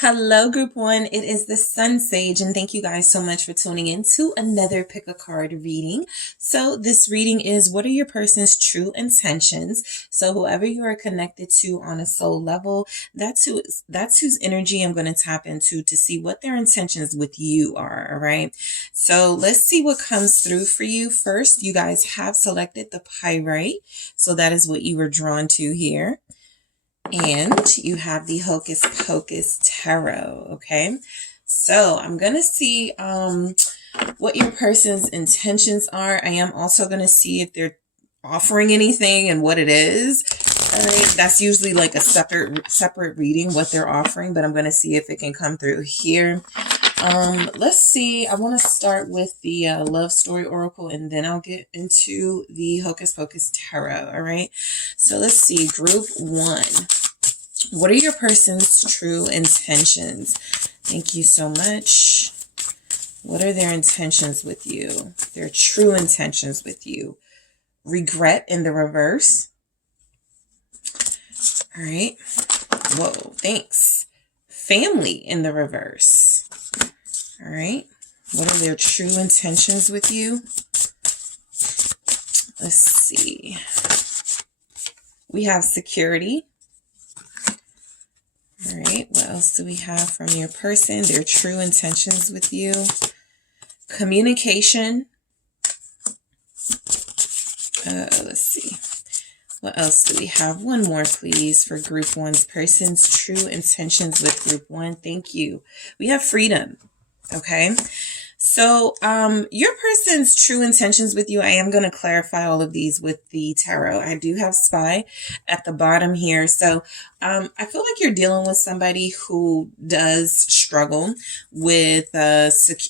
Hello, Group One. It is the Sun Sage, and thank you guys so much for tuning in to another pick a card reading. So, this reading is what are your person's true intentions? So, whoever you are connected to on a soul level, that's whose energy I'm going to tap into to see what their intentions with you are. All right. So, let's see what comes through for you. First, you guys have selected the Pyrite, so that is what you were drawn to here. And you have the Hocus Pocus Tarot, okay? So I'm going to see what your person's intentions are. I am also going to see if they're offering anything and what it is. All right, that's usually like a separate reading, what they're offering, but I'm going to see if it can come through here. Let's see. I want to start with the Love Story Oracle, and then I'll get into the Hocus Pocus Tarot, all right? So let's see, Group One. What are your person's true intentions? Thank you so much. What are their intentions with you? Their true intentions with you. Regret in the reverse. All right. Whoa, thanks. Family in the reverse. All right. What are their true intentions with you? Let's see. We have security. All right, what else do we have from your person? Their true intentions with you. Communication. Let's see. What else do we have? One more, please, for Group One's person's true intentions with Group One. Thank you. We have freedom. Okay. So, your person's true intentions with you, I am going to clarify all of these with the tarot. I do have spy at the bottom here. So, I feel like you're dealing with somebody who does struggle with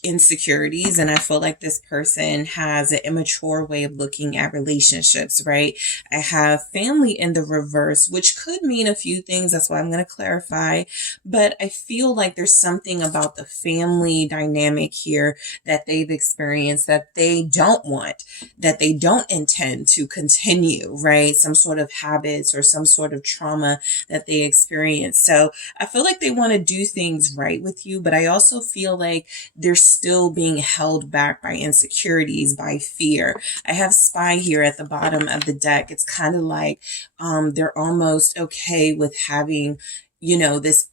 insecurities. And I feel like this person has an immature way of looking at relationships, right? I have family in the reverse, which could mean a few things. That's why I'm going to clarify. But I feel like there's something about the family dynamic here that they've experienced that they don't want, that they don't intend to continue, right? Some sort of habits or some sort of trauma that they experience. So I feel like they want to do things right with you, but I also feel like they're still being held back by insecurities, by fear. I have spy here at the bottom of the deck. It's kind of like they're almost okay with having, you know, this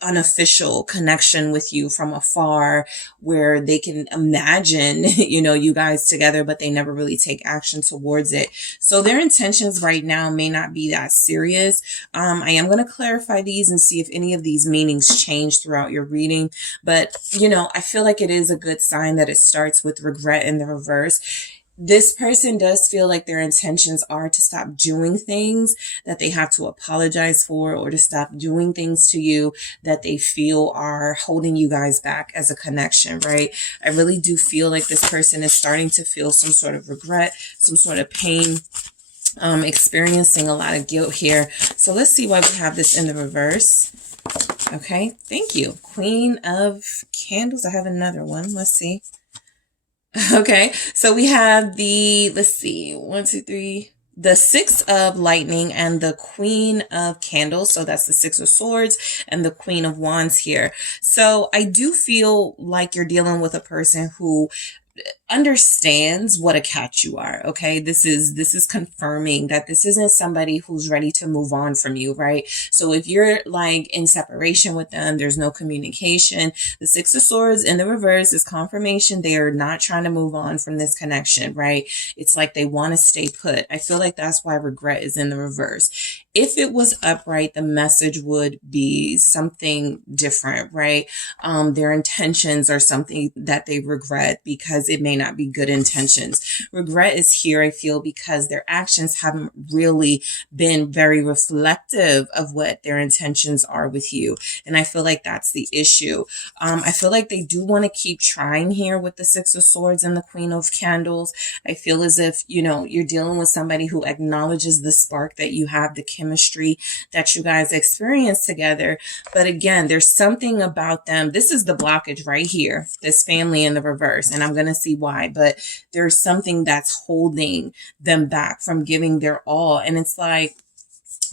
unofficial connection with you from afar where they can imagine, you know, you guys together, but they never really take action towards it. So their intentions right now may not be that serious. I am going to clarify these and see if any of these meanings change throughout your reading. But, you know, I feel like it is a good sign that it starts with regret in the reverse. This person does feel like their intentions are to stop doing things that they have to apologize for, or to stop doing things to you that they feel are holding you guys back as a connection, right? I really do feel like this person is starting to feel some sort of regret, some sort of pain, experiencing a lot of guilt here. So let's see why we have this in the reverse. Okay, thank you. Queen of Candles. I have another one. Let's see. Okay, so we have the, let's see, 1, 2, 3, the Six of Lightning and the Queen of Candles. So that's the Six of Swords and the Queen of Wands here. So I do feel like you're dealing with a person who understands what a catch you are. Okay. This is confirming that this isn't somebody who's ready to move on from you, right? So if you're like in separation with them, there's no communication. The Six of Swords in the reverse is confirmation they are not trying to move on from this connection, right? It's like they want to stay put. I feel like that's why regret is in the reverse. If it was upright, the message would be something different, right? Their intentions are something that they regret because it may not be good intentions. Regret is here, I feel, because their actions haven't really been very reflective of what their intentions are with you. And I feel like that's the issue. I feel like they do want to keep trying here with the Six of Swords and the Queen of Candles. I feel as if, you know, you're dealing with somebody who acknowledges the spark that you have, the chemistry that you guys experience together. But again, there's something about them. This is the blockage right here, this family in the reverse. And I'm going to see why, but there's something that's holding them back from giving their all. And it's like,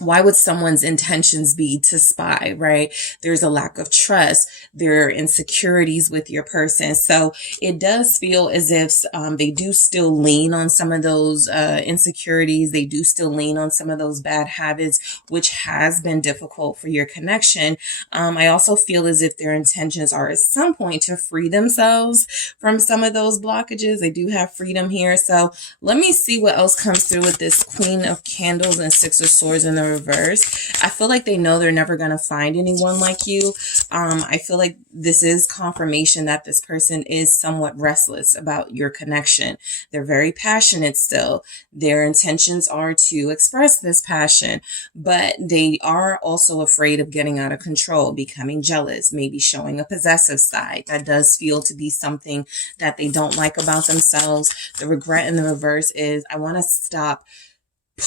why would someone's intentions be to spy, right? There's a lack of trust. There are insecurities with your person. So it does feel as if they do still lean on some of those insecurities. They do still lean on some of those bad habits, which has been difficult for your connection. I also feel as if their intentions are at some point to free themselves from some of those blockages. They do have freedom here. So let me see what else comes through with this Queen of Candles and Six of Swords in the reverse. I feel like they know they're never going to find anyone like you. I feel like this is confirmation that this person is somewhat restless about your connection. They're very passionate still. Their intentions are to express this passion, but they are also afraid of getting out of control, becoming jealous, maybe showing a possessive side. That does feel to be something that they don't like about themselves. The regret in the reverse is, I want to stop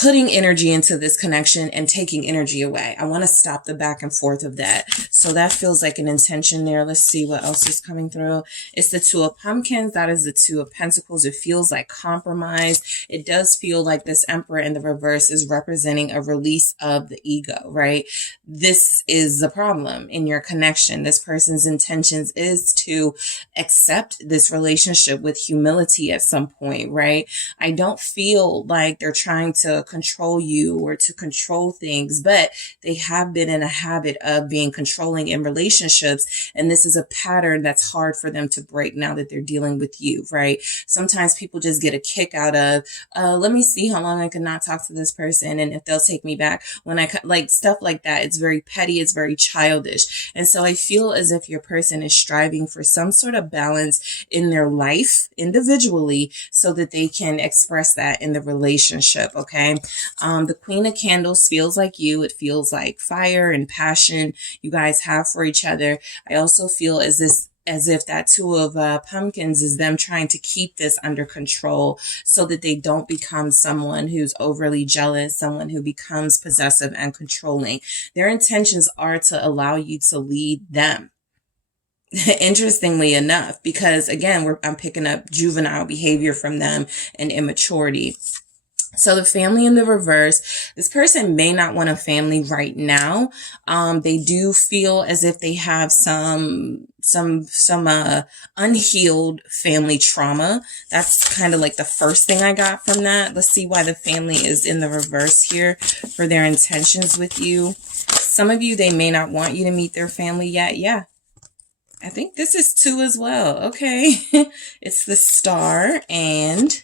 putting energy into this connection and taking energy away. I want to stop the back and forth of that. So that feels like an intention there. Let's see what else is coming through. It's the Two of Pumpkins. That is the Two of Pentacles. It feels like compromise. It does feel like this Emperor in the reverse is representing a release of the ego, right? This is the problem in your connection. This person's intentions is to accept this relationship with humility at some point, right? I don't feel like they're trying to control you or to control things, but they have been in a habit of being controlling in relationships. And this is a pattern that's hard for them to break now that they're dealing with you, right? Sometimes people just get a kick out of, let me see how long I can not talk to this person and if they'll take me back when like stuff like that. It's very petty. It's very childish. And so I feel as if your person is striving for some sort of balance in their life individually so that they can express that in the relationship. Okay. The Queen of Candles feels like you. It feels like fire and passion you guys have for each other. I also feel as if that Two of Pumpkins is them trying to keep this under control so that they don't become someone who's overly jealous, someone who becomes possessive and controlling. Their intentions are to allow you to lead them. Interestingly enough, because again, I'm picking up juvenile behavior from them and immaturity. So the Family in the reverse, this person may not want a family right now. They do feel as if they have some unhealed family trauma. That's kind of like the first thing I got from that. Let's see why the family is in the reverse here for their intentions with you. Some of you, they may not want you to meet their family yet. Yeah. I think this is 2 as well. Okay. It's the Star and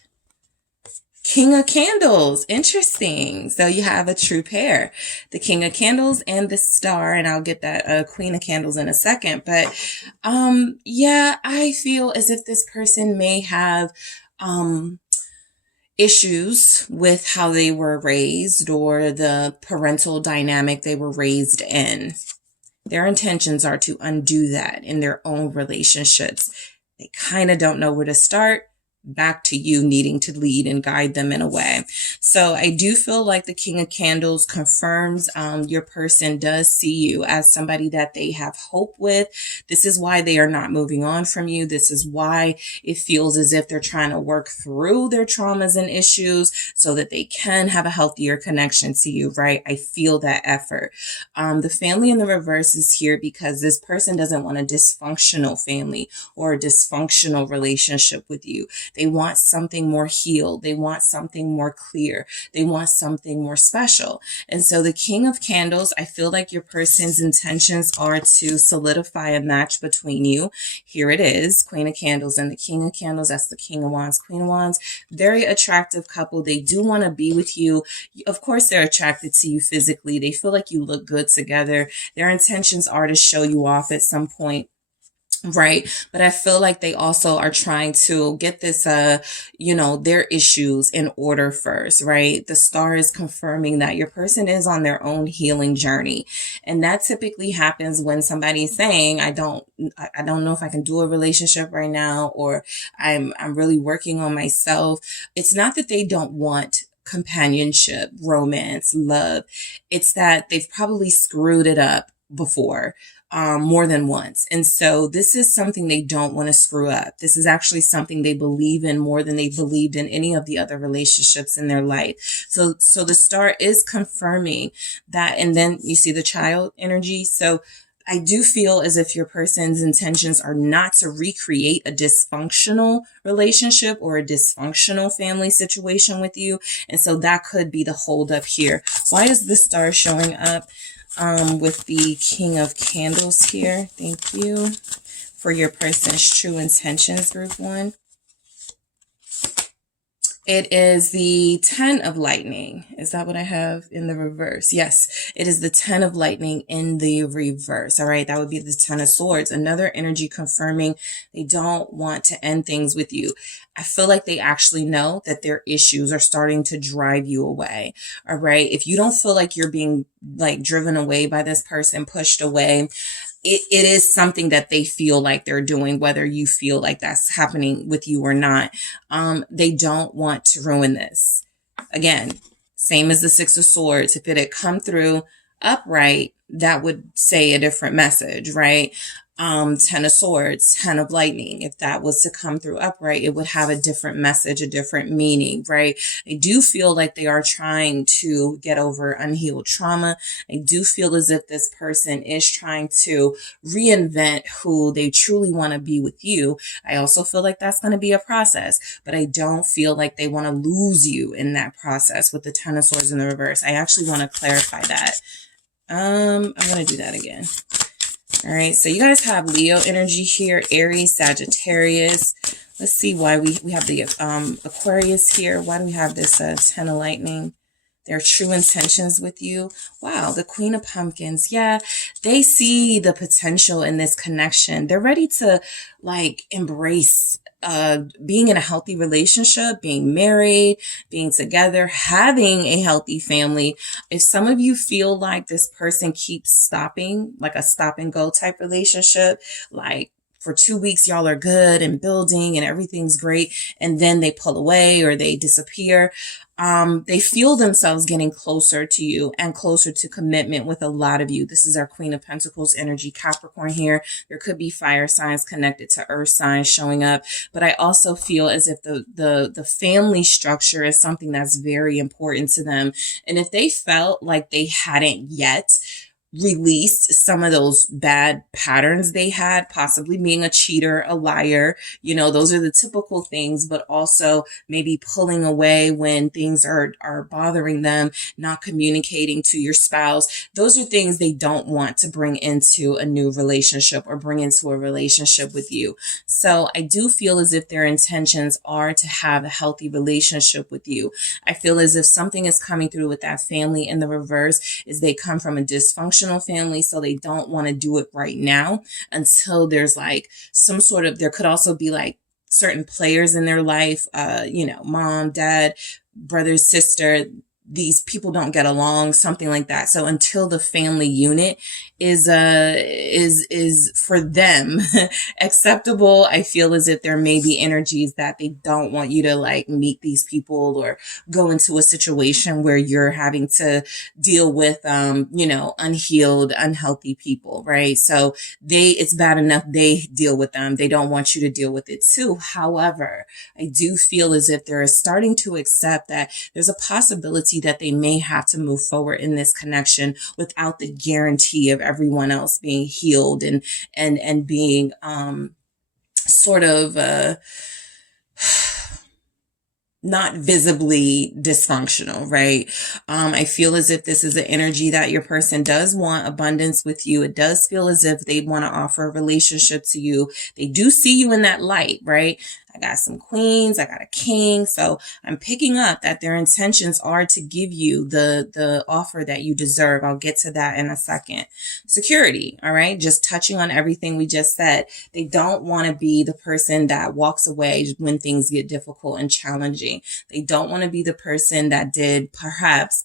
King of Candles. Interesting. So you have a true pair, the King of Candles and the Star, and I'll get that Queen of Candles in a second. But yeah, I feel as if this person may have issues with how they were raised or the parental dynamic they were raised in. Their intentions are to undo that in their own relationships. They kind of don't know where to start. Back to you needing to lead and guide them in a way. So I do feel like the King of Candles confirms your person does see you as somebody that they have hope with. This is why they are not moving on from you. This is why it feels as if they're trying to work through their traumas and issues so that they can have a healthier connection to you, right? I feel that effort. The Family in the reverse is here because this person doesn't want a dysfunctional family or a dysfunctional relationship with you. They want something more healed. They want something more clear. They want something more special. And so the King of Candles, I feel like your person's intentions are to solidify a match between you. Here it is, Queen of Candles and the King of Candles. That's the King of Wands, Queen of Wands. Very attractive couple. They do want to be with you. Of course, they're attracted to you physically. They feel like you look good together. Their intentions are to show you off at some point. Right. But I feel like they also are trying to get this, their issues in order first, right? The Star is confirming that your person is on their own healing journey. And that typically happens when somebody's saying, I don't know if I can do a relationship right now, or I'm really working on myself. It's not that they don't want companionship, romance, love. It's that they've probably screwed it up before. more than once. And so this is something they don't want to screw up. This is actually something they believe in more than they believed in any of the other relationships in their life. So the star is confirming that. And then you see the child energy. So I do feel as if your person's intentions are not to recreate a dysfunctional relationship or a dysfunctional family situation with you. And so that could be the holdup here. Why is the star showing up with the King of Candles here? Thank you. For your person's true intentions, group 1. It is the 10 of lightning. Is that what I have in the reverse? Yes, it is the 10 of lightning in the reverse. All right, that would be the 10 of swords. Another energy confirming they don't want to end things with you. I feel like they actually know that their issues are starting to drive you away. All right, if you don't feel like you're being like driven away by this person, pushed away, it is something that they feel like they're doing, whether you feel like that's happening with you or not. They don't want to ruin this. Again, same as the 6 of swords. If it had come through upright, that would say a different message, right? 10 of swords, 10 of lightning. If that was to come through upright, it would have a different message, a different meaning, right? I do feel like they are trying to get over unhealed trauma. I do feel as if this person is trying to reinvent who they truly want to be with you. I also feel like that's going to be a process, but I don't feel like they want to lose you in that process with the 10 of swords in the reverse. I actually want to clarify that. I'm going to do that again. All right, so you guys have Leo energy here, Aries, Sagittarius. Let's see why we have the Aquarius here. Why do we have this 10 of lightning? Their true intentions with you. Wow, the Queen of Pumpkins. Yeah, they see the potential in this connection. They're ready to like embrace being in a healthy relationship, being married, being together, having a healthy family. If some of you feel like this person keeps stopping, like a stop and go type relationship, like for 2 weeks, y'all are good and building and everything's great. And then they pull away or they disappear. They feel themselves getting closer to you and closer to commitment with a lot of you. This is our Queen of Pentacles energy, Capricorn here. There could be fire signs connected to earth signs showing up, but I also feel as if the family structure is something that's very important to them. And if they felt like they hadn't yet released some of those bad patterns they had, possibly being a cheater, a liar, you know, those are the typical things, but also maybe pulling away when things are bothering them, not communicating to your spouse. Those are things they don't want to bring into a new relationship or bring into a relationship with you. So I do feel as if their intentions are to have a healthy relationship with you. I feel as if something is coming through with that family in the reverse is they come from a dysfunctional family, so they don't want to do it right now until there's like some sort of, there could also be like certain players in their life, you know, mom, dad, brother, sister, these people don't get along, something like that. So until the family unit is for them acceptable, I feel as if there may be energies that they don't want you to like meet these people or go into a situation where you're having to deal with, you know, unhealed, unhealthy people, right? So it's bad enough they deal with them. They don't want you to deal with it too. However, I do feel as if they're starting to accept that there's a possibility that they may have to move forward in this connection without the guarantee of everyone else being healed and being sort of not visibly dysfunctional, right? I feel as if this is an energy that your person does want abundance with you. It does feel as if they want to offer a relationship to you. They do see you in that light, right? I got some queens, I got a king. So I'm picking up that their intentions are to give you the offer that you deserve. I'll get to that in a second. Security. All right. Just touching on everything we just said. They don't want to be the person that walks away when things get difficult and challenging. They don't want to be the person that did perhaps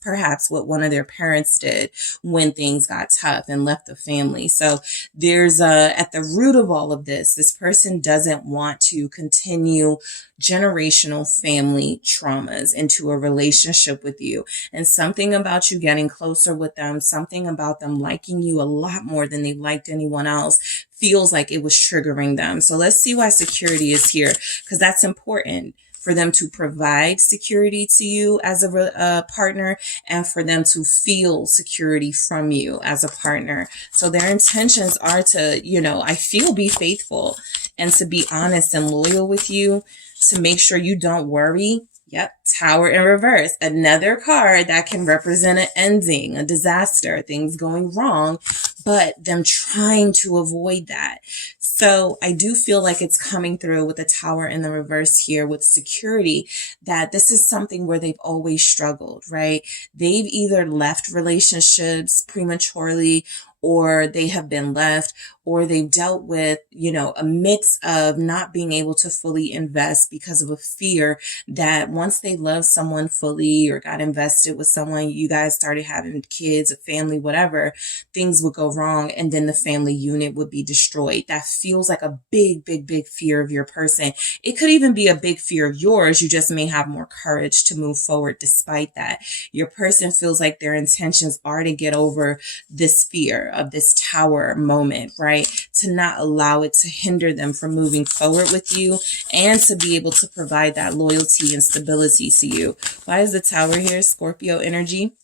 what one of their parents did when things got tough and left the family. So there's at the root of all of this person doesn't want to continue continue generational family traumas into a relationship with you. And something about you getting closer with them, something about them liking you a lot more than they liked anyone else, feels like it was triggering them. So let's see why security is here, because that's important for them to provide security to you as a partner, and for them to feel security from you as a partner. So their intentions are to, I feel, be faithful and to be honest and loyal with you, to make sure you don't worry. Yep, Tower in reverse. Another card that can represent an ending, a disaster, things going wrong, but them trying to avoid that. So I do feel like it's coming through with the Tower in the reverse here with security, that this is something where they've always struggled, right? They've either left relationships prematurely, or they have been left, or they've dealt with, a mix of not being able to fully invest because of a fear that once they loved someone fully or got invested with someone, you guys started having kids, a family, whatever, things would go wrong, and then the family unit would be destroyed. That feels like a big, big, big fear of your person. It could even be a big fear of yours. You just may have more courage to move forward despite that. Your person feels like their intentions are to get over this fear of this Tower moment, right? To not allow it to hinder them from moving forward with you, and to be able to provide that loyalty and stability to you. Why is the Tower here? Scorpio energy.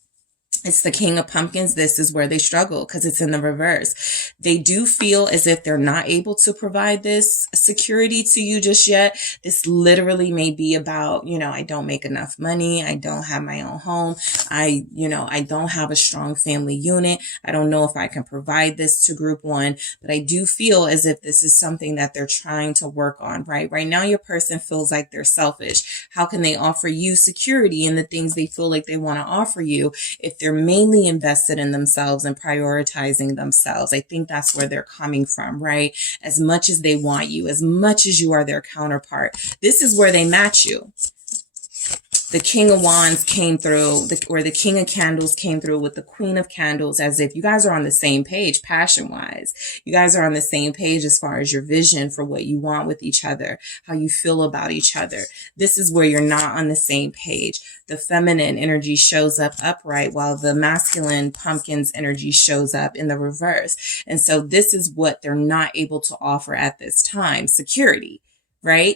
It's the King of Pumpkins. This is where they struggle because it's in the reverse. They do feel as if they're not able to provide this security to you just yet. This literally may be about, I don't make enough money. I don't have my own home. I don't have a strong family unit. I don't know if I can provide this to group one, but I do feel as if this is something that they're trying to work on, right? Right now, your person feels like they're selfish. How can they offer you security in the things they feel like they want to offer you if they're mainly invested in themselves and prioritizing themselves? I think that's where they're coming from, right? As much as they want you, as much as you are their counterpart, this is where they match you. The King of Wands came through, or the King of Candles came through with the Queen of Candles, as if you guys are on the same page passion-wise. You guys are on the same page as far as your vision for what you want with each other, how you feel about each other. This is where you're not on the same page. The feminine energy shows up upright, while the masculine Pumpkins energy shows up in the reverse. And so this is what they're not able to offer at this time: security, right?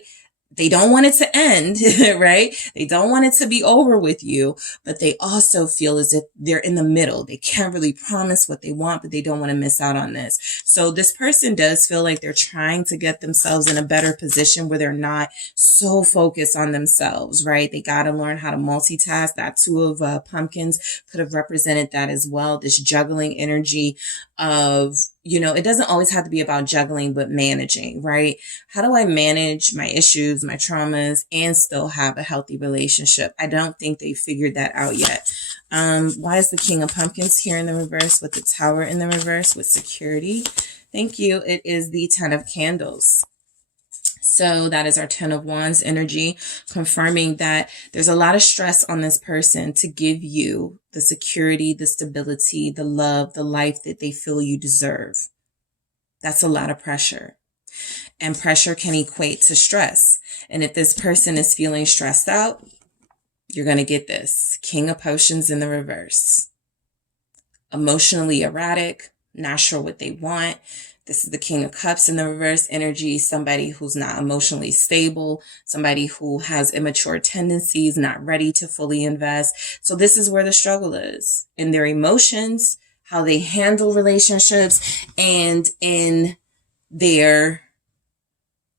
They don't want it to end, right? They don't want it to be over with you, but they also feel as if they're in the middle. They can't really promise what they want, but they don't want to miss out on this. So this person does feel like they're trying to get themselves in a better position where they're not so focused on themselves, right? They got to learn how to multitask. That Two of Pumpkins could have represented that as well. This juggling energy of, it doesn't always have to be about juggling, but managing, right? How do I manage my issues, my traumas, and still have a healthy relationship? I don't think they figured that out yet. Why is the King of Pumpkins here in the reverse with the Tower in the reverse with security? Thank you. It is the Ten of Candles. So that is our Ten of Wands energy, confirming that there's a lot of stress on this person to give you the security, the stability, the love, the life that they feel you deserve. That's a lot of pressure. And pressure can equate to stress. And if this person is feeling stressed out, you're going to get this King of Potions in the reverse. Emotionally erratic, not sure what they want. This is the King of Cups in the reverse energy, somebody who's not emotionally stable, somebody who has immature tendencies, not ready to fully invest. So this is where the struggle is in their emotions, how they handle relationships, and in their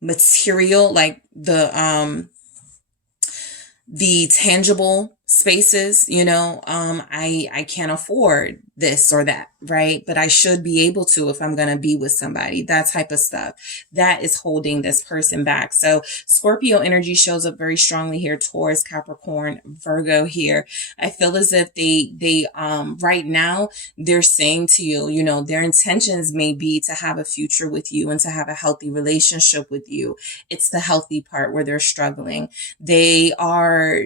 material, like the tangible spaces, I can't afford this or that, right? But I should be able to if I'm going to be with somebody, that type of stuff that is holding this person back. So Scorpio energy shows up very strongly here. Taurus, Capricorn, Virgo here. I feel as if they right now they're saying to you, their intentions may be to have a future with you and to have a healthy relationship with you. It's the healthy part where they're struggling. They are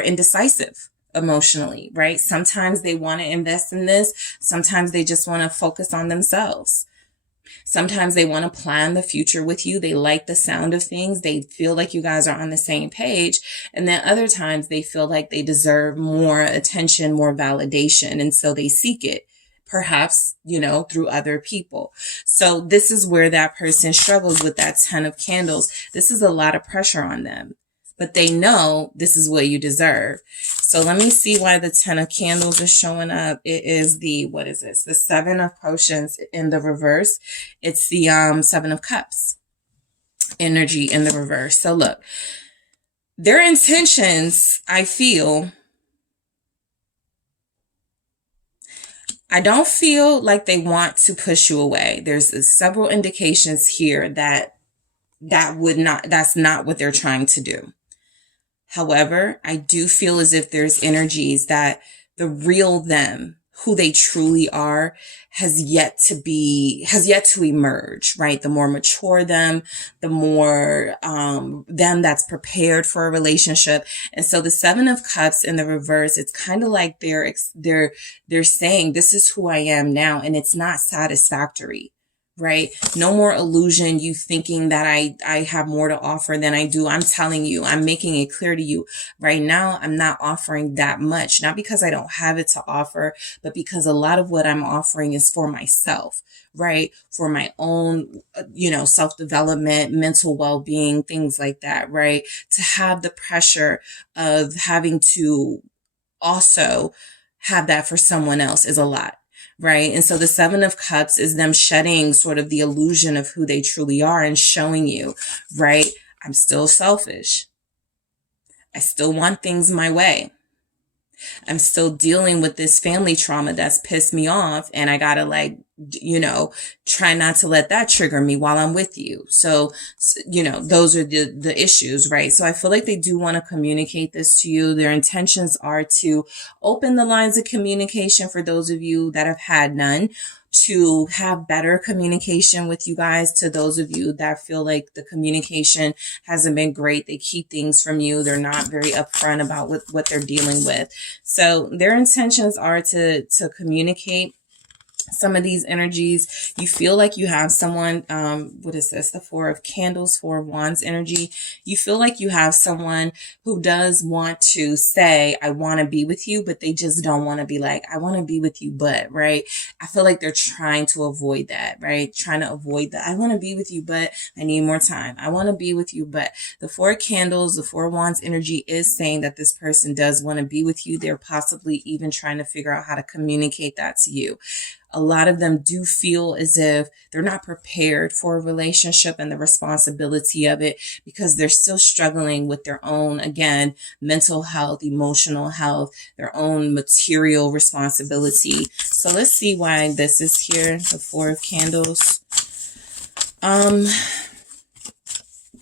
indecisive emotionally, right? Sometimes they want to invest in this. Sometimes they just want to focus on themselves. Sometimes they want to plan the future with you. They like the sound of things. They feel like you guys are on the same page. And then other times they feel like they deserve more attention, more validation. And so they seek it, perhaps, through other people. So this is where that person struggles with that 10 of candles. This is a lot of pressure on them, but they know this is what you deserve. So let me see why the 10 of candles is showing up. It is what is this? The 7 of potions in the reverse. It's the 7 of cups energy in the reverse. So look, their intentions, I don't feel like they want to push you away. There's several indications here that's not what they're trying to do. However, I do feel as if there's energies that the real them, who they truly are, has yet to emerge, right? The more mature them, the more them that's prepared for a relationship. And so the 7 of cups in the reverse, it's kind of like they're saying, this is who I am now, and it's not satisfactory. Right? No more illusion, you thinking that I have more to offer than I do. I'm telling you, I'm making it clear to you right now, I'm not offering that much, not because I don't have it to offer, but because a lot of what I'm offering is for myself, right? For my own, self-development, mental well-being, things like that, right? To have the pressure of having to also have that for someone else is a lot. Right. And so the 7 of cups is them shedding sort of the illusion of who they truly are and showing you, right? I'm still selfish. I still want things my way. I'm still dealing with this family trauma that's pissed me off, and I gotta try not to let that trigger me while I'm with you. So, those are the issues, right? So I feel like they do want to communicate this to you. Their intentions are to open the lines of communication for those of you that have had none, to have better communication with you guys. To those of you that feel like the communication hasn't been great, they keep things from you. They're not very upfront about what they're dealing with. So their intentions are to communicate some of these energies. You feel like you have someone, what is this? The 4 of candles, 4 of wands energy. You feel like you have someone who does want to say, I want to be with you, but they just don't want to be like, I want to be with you, but, right? I feel like they're trying to avoid that, right? Trying to avoid that. I want to be with you, but I need more time. I want to be with you, but the 4 of candles, the 4 of wands energy is saying that this person does want to be with you. They're possibly even trying to figure out how to communicate that to you. A lot of them do feel as if they're not prepared for a relationship and the responsibility of it, because they're still struggling with their own, again, mental health, emotional health, their own material responsibility. So let's see why this is here, the 4 of candles.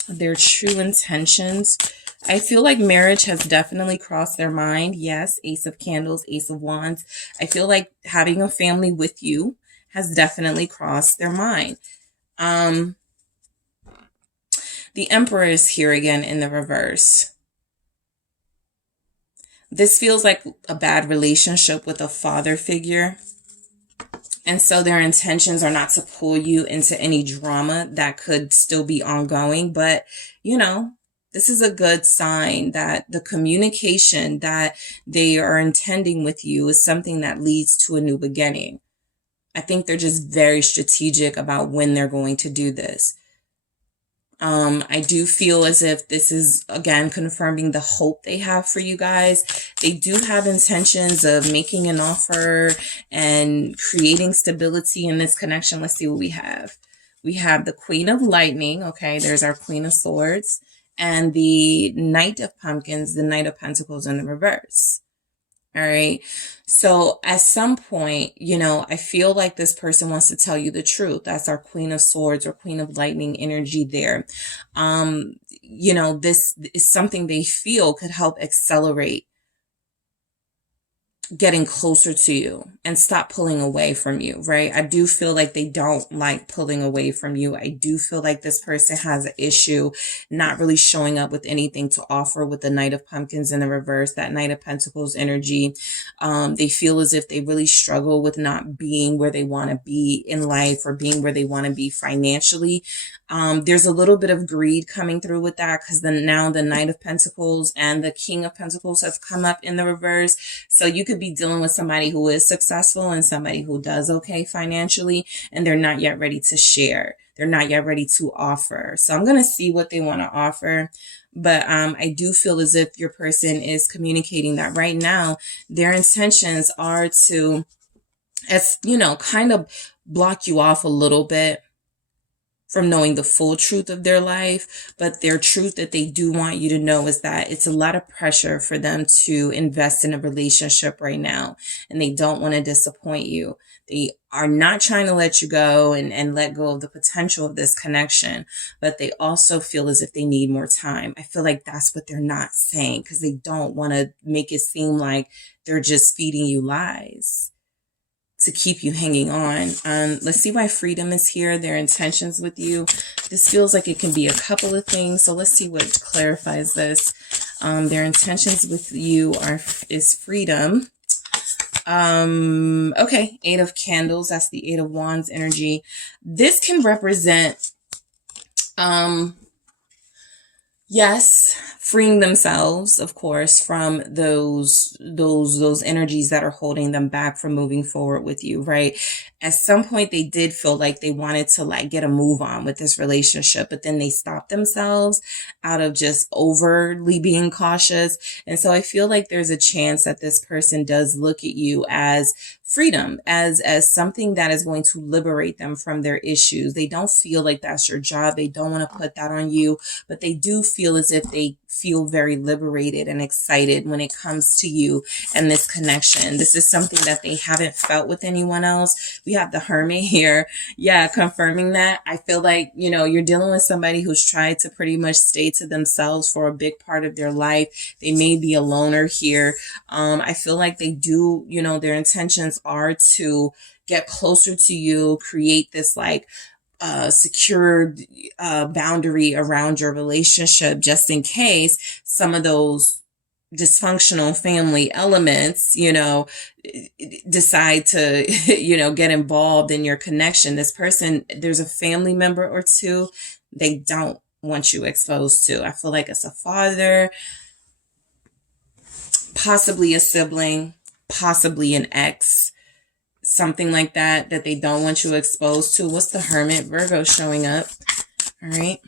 Their true intentions. I feel like marriage has definitely crossed their mind. Yes, Ace of Candles, Ace of Wands. I feel like having a family with you has definitely crossed their mind. The Emperor is here again in the reverse. This feels like a bad relationship with a father figure. And so their intentions are not to pull you into any drama that could still be ongoing. But, this is a good sign that the communication that they are intending with you is something that leads to a new beginning. I think they're just very strategic about when they're going to do this. I do feel as if this is, again, confirming the hope they have for you guys. They do have intentions of making an offer and creating stability in this connection. Let's see what we have. We have the Queen of Lightning. Okay, there's our Queen of Swords. And the Knight of Pumpkins, the Knight of Pentacles in the reverse. All right. So at some point, I feel like this person wants to tell you the truth. That's our Queen of Swords or Queen of Lightning energy there. This is something they feel could help accelerate getting closer to you and stop pulling away from you, right? I do feel like they don't like pulling away from you. I do feel like this person has an issue not really showing up with anything to offer with the Knight of Pumpkins in the reverse, that Knight of Pentacles energy. They feel as if they really struggle with not being where they want to be in life or being where they want to be financially. There's a little bit of greed coming through with that because now the Knight of Pentacles and the King of Pentacles have come up in the reverse. So you could be dealing with somebody who is successful and somebody who does okay financially, and they're not yet ready to share. They're not yet ready to offer. So I'm going to see what they want to offer. But I do feel as if your person is communicating that right now their intentions are to, as you know, kind of block you off a little bit from knowing the full truth of their life. But their truth that they do want you to know is that it's a lot of pressure for them to invest in a relationship right now, and they don't want to disappoint you. They are not trying to let you go and let go of the potential of this connection, but they also feel as if they need more time. I feel like that's what they're not saying because they don't want to make it seem like they're just feeding you lies to keep you hanging on. Let's see why freedom is here, their intentions with you. This feels like it can be a couple of things. So let's see what clarifies this. Their intentions with you is freedom. Okay. 8 of Candles. That's the 8 of Wands energy. This can represent, yes, freeing themselves, of course, from those energies that are holding them back from moving forward with you, right? At some point, they did feel like they wanted to like get a move on with this relationship, but then they stopped themselves out of just overly being cautious. And so I feel like there's a chance that this person does look at you as freedom, as something that is going to liberate them from their issues. They don't feel like that's your job. They don't want to put that on you, but they do feel as if they feel very liberated and excited when it comes to you and this connection. This is something that they haven't felt with anyone else. We have the Hermit here. Yeah, confirming that. I feel like, you know, you're dealing with somebody who's tried to pretty much stay to themselves for a big part of their life. They may be a loner here. I feel like they do, you know, their intentions are to get closer to you, create this like secured boundary around your relationship, just in case some of those dysfunctional family elements, you know, decide to, you know, get involved in your connection. This person, there's a family member or two they don't want you exposed to. I feel like it's a father, possibly a sibling, possibly an ex, something like that they don't want you exposed to. What's the Hermit? Virgo showing up. All right.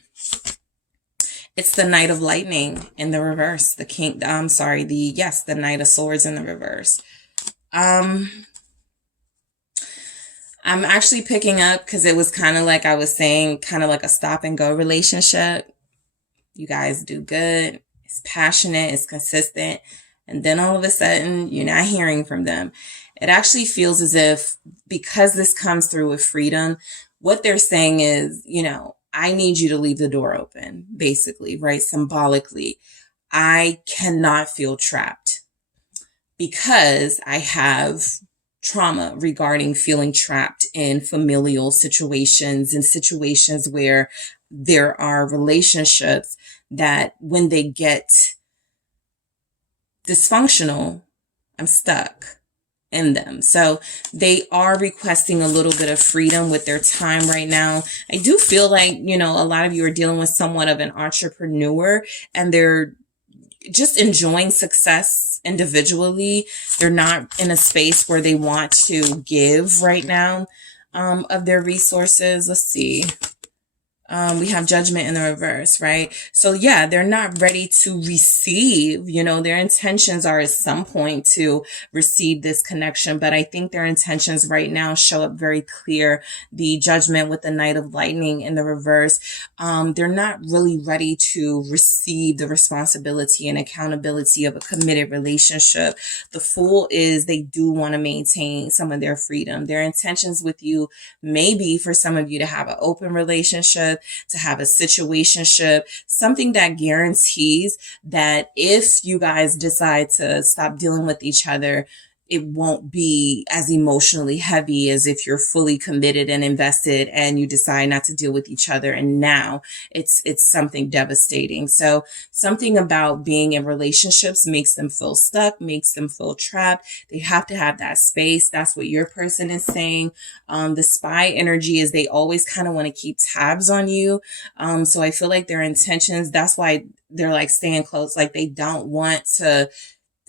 It's the Knight of Lightning in the reverse. The King, the Knight of Swords in the reverse. I'm actually picking up because it was kind of like I was saying, kind of like a stop and go relationship. You guys do good. It's passionate. It's consistent. And then all of a sudden, you're not hearing from them. It actually feels as if, because this comes through with freedom, what they're saying is, you know, I need you to leave the door open, basically, right? Symbolically, I cannot feel trapped because I have trauma regarding feeling trapped in familial situations and situations where there are relationships that when they get dysfunctional, I'm stuck in them. So they are requesting a little bit of freedom with their time right now. I do feel like, you know, a lot of you are dealing with somewhat of an entrepreneur and they're just enjoying success individually. They're not in a space where they want to give right now of their resources. Let's see. We have Judgment in the reverse, right? So yeah, they're not ready to receive, you know, their intentions are at some point to receive this connection, but I think their intentions right now show up very clear. The Judgment with the Knight of Lightning in the reverse. They're not really ready to receive the responsibility and accountability of a committed relationship. The Fool is they do want to maintain some of their freedom. Their intentions with you may be for some of you to have an open relationship, to have a situationship, something that guarantees that if you guys decide to stop dealing with each other, it won't be as emotionally heavy as if you're fully committed and invested and you decide not to deal with each other. And now it's something devastating. So something about being in relationships makes them feel stuck, makes them feel trapped. They have to have that space. That's what your person is saying. The spy energy is they always kind of want to keep tabs on you. So I feel like their intentions, that's why they're like staying close. Like they don't want to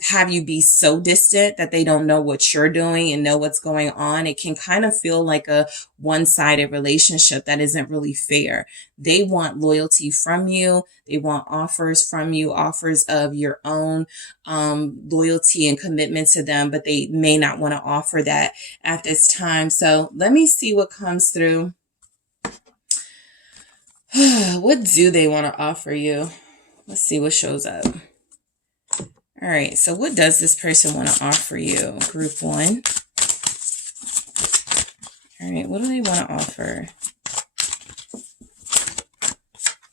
have you be so distant that they don't know what you're doing and know what's going on. It can kind of feel like a one-sided relationship that isn't really fair. They want loyalty from you. They want offers from you, offers of your own loyalty and commitment to them, but they may not want to offer that at this time. So let me see what comes through. What do they want to offer you? Let's see what shows up. All right, so what does this person want to offer you? Group 1. All right, what do they want to offer?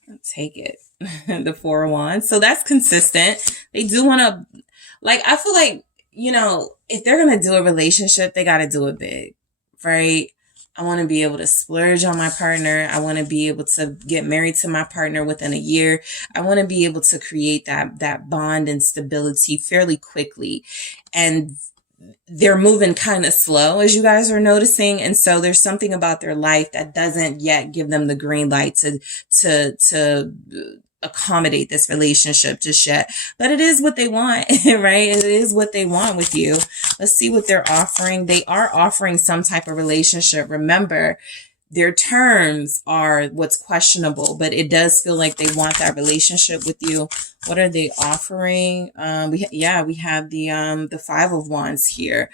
I'll take it. The 4 of Wands. So that's consistent. They do want to, like, I feel like, you know, if they're going to do a relationship, they got to do it big, right? I want to be able to splurge on my partner. I want to be able to get married to my partner within a year. I want to be able to create that bond and stability fairly quickly. And they're moving kind of slow, as you guys are noticing. And so there's something about their life that doesn't yet give them the green light to accommodate this relationship just yet, but it is what they want, right? It is what they want with you. Let's see what they're offering. They are offering some type of relationship. Remember, their terms are what's questionable, but it does feel like they want that relationship with you. What are they offering? We have the 5 of Wands here.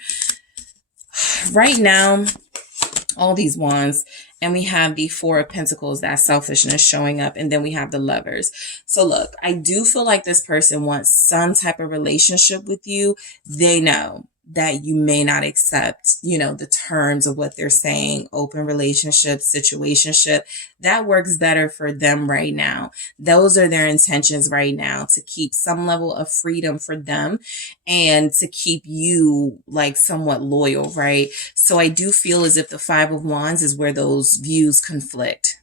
Right now, all these wands, and we have the 4 of Pentacles, that selfishness showing up, and then we have the Lovers. So look, I do feel like this person wants some type of relationship with you. They know that you may not accept, you know, the terms of what they're saying, open relationship, situationship. That works better for them right now. Those are their intentions right now, to keep some level of freedom for them and to keep you like somewhat loyal, right? So I do feel as if the 5 of Wands is where those views conflict.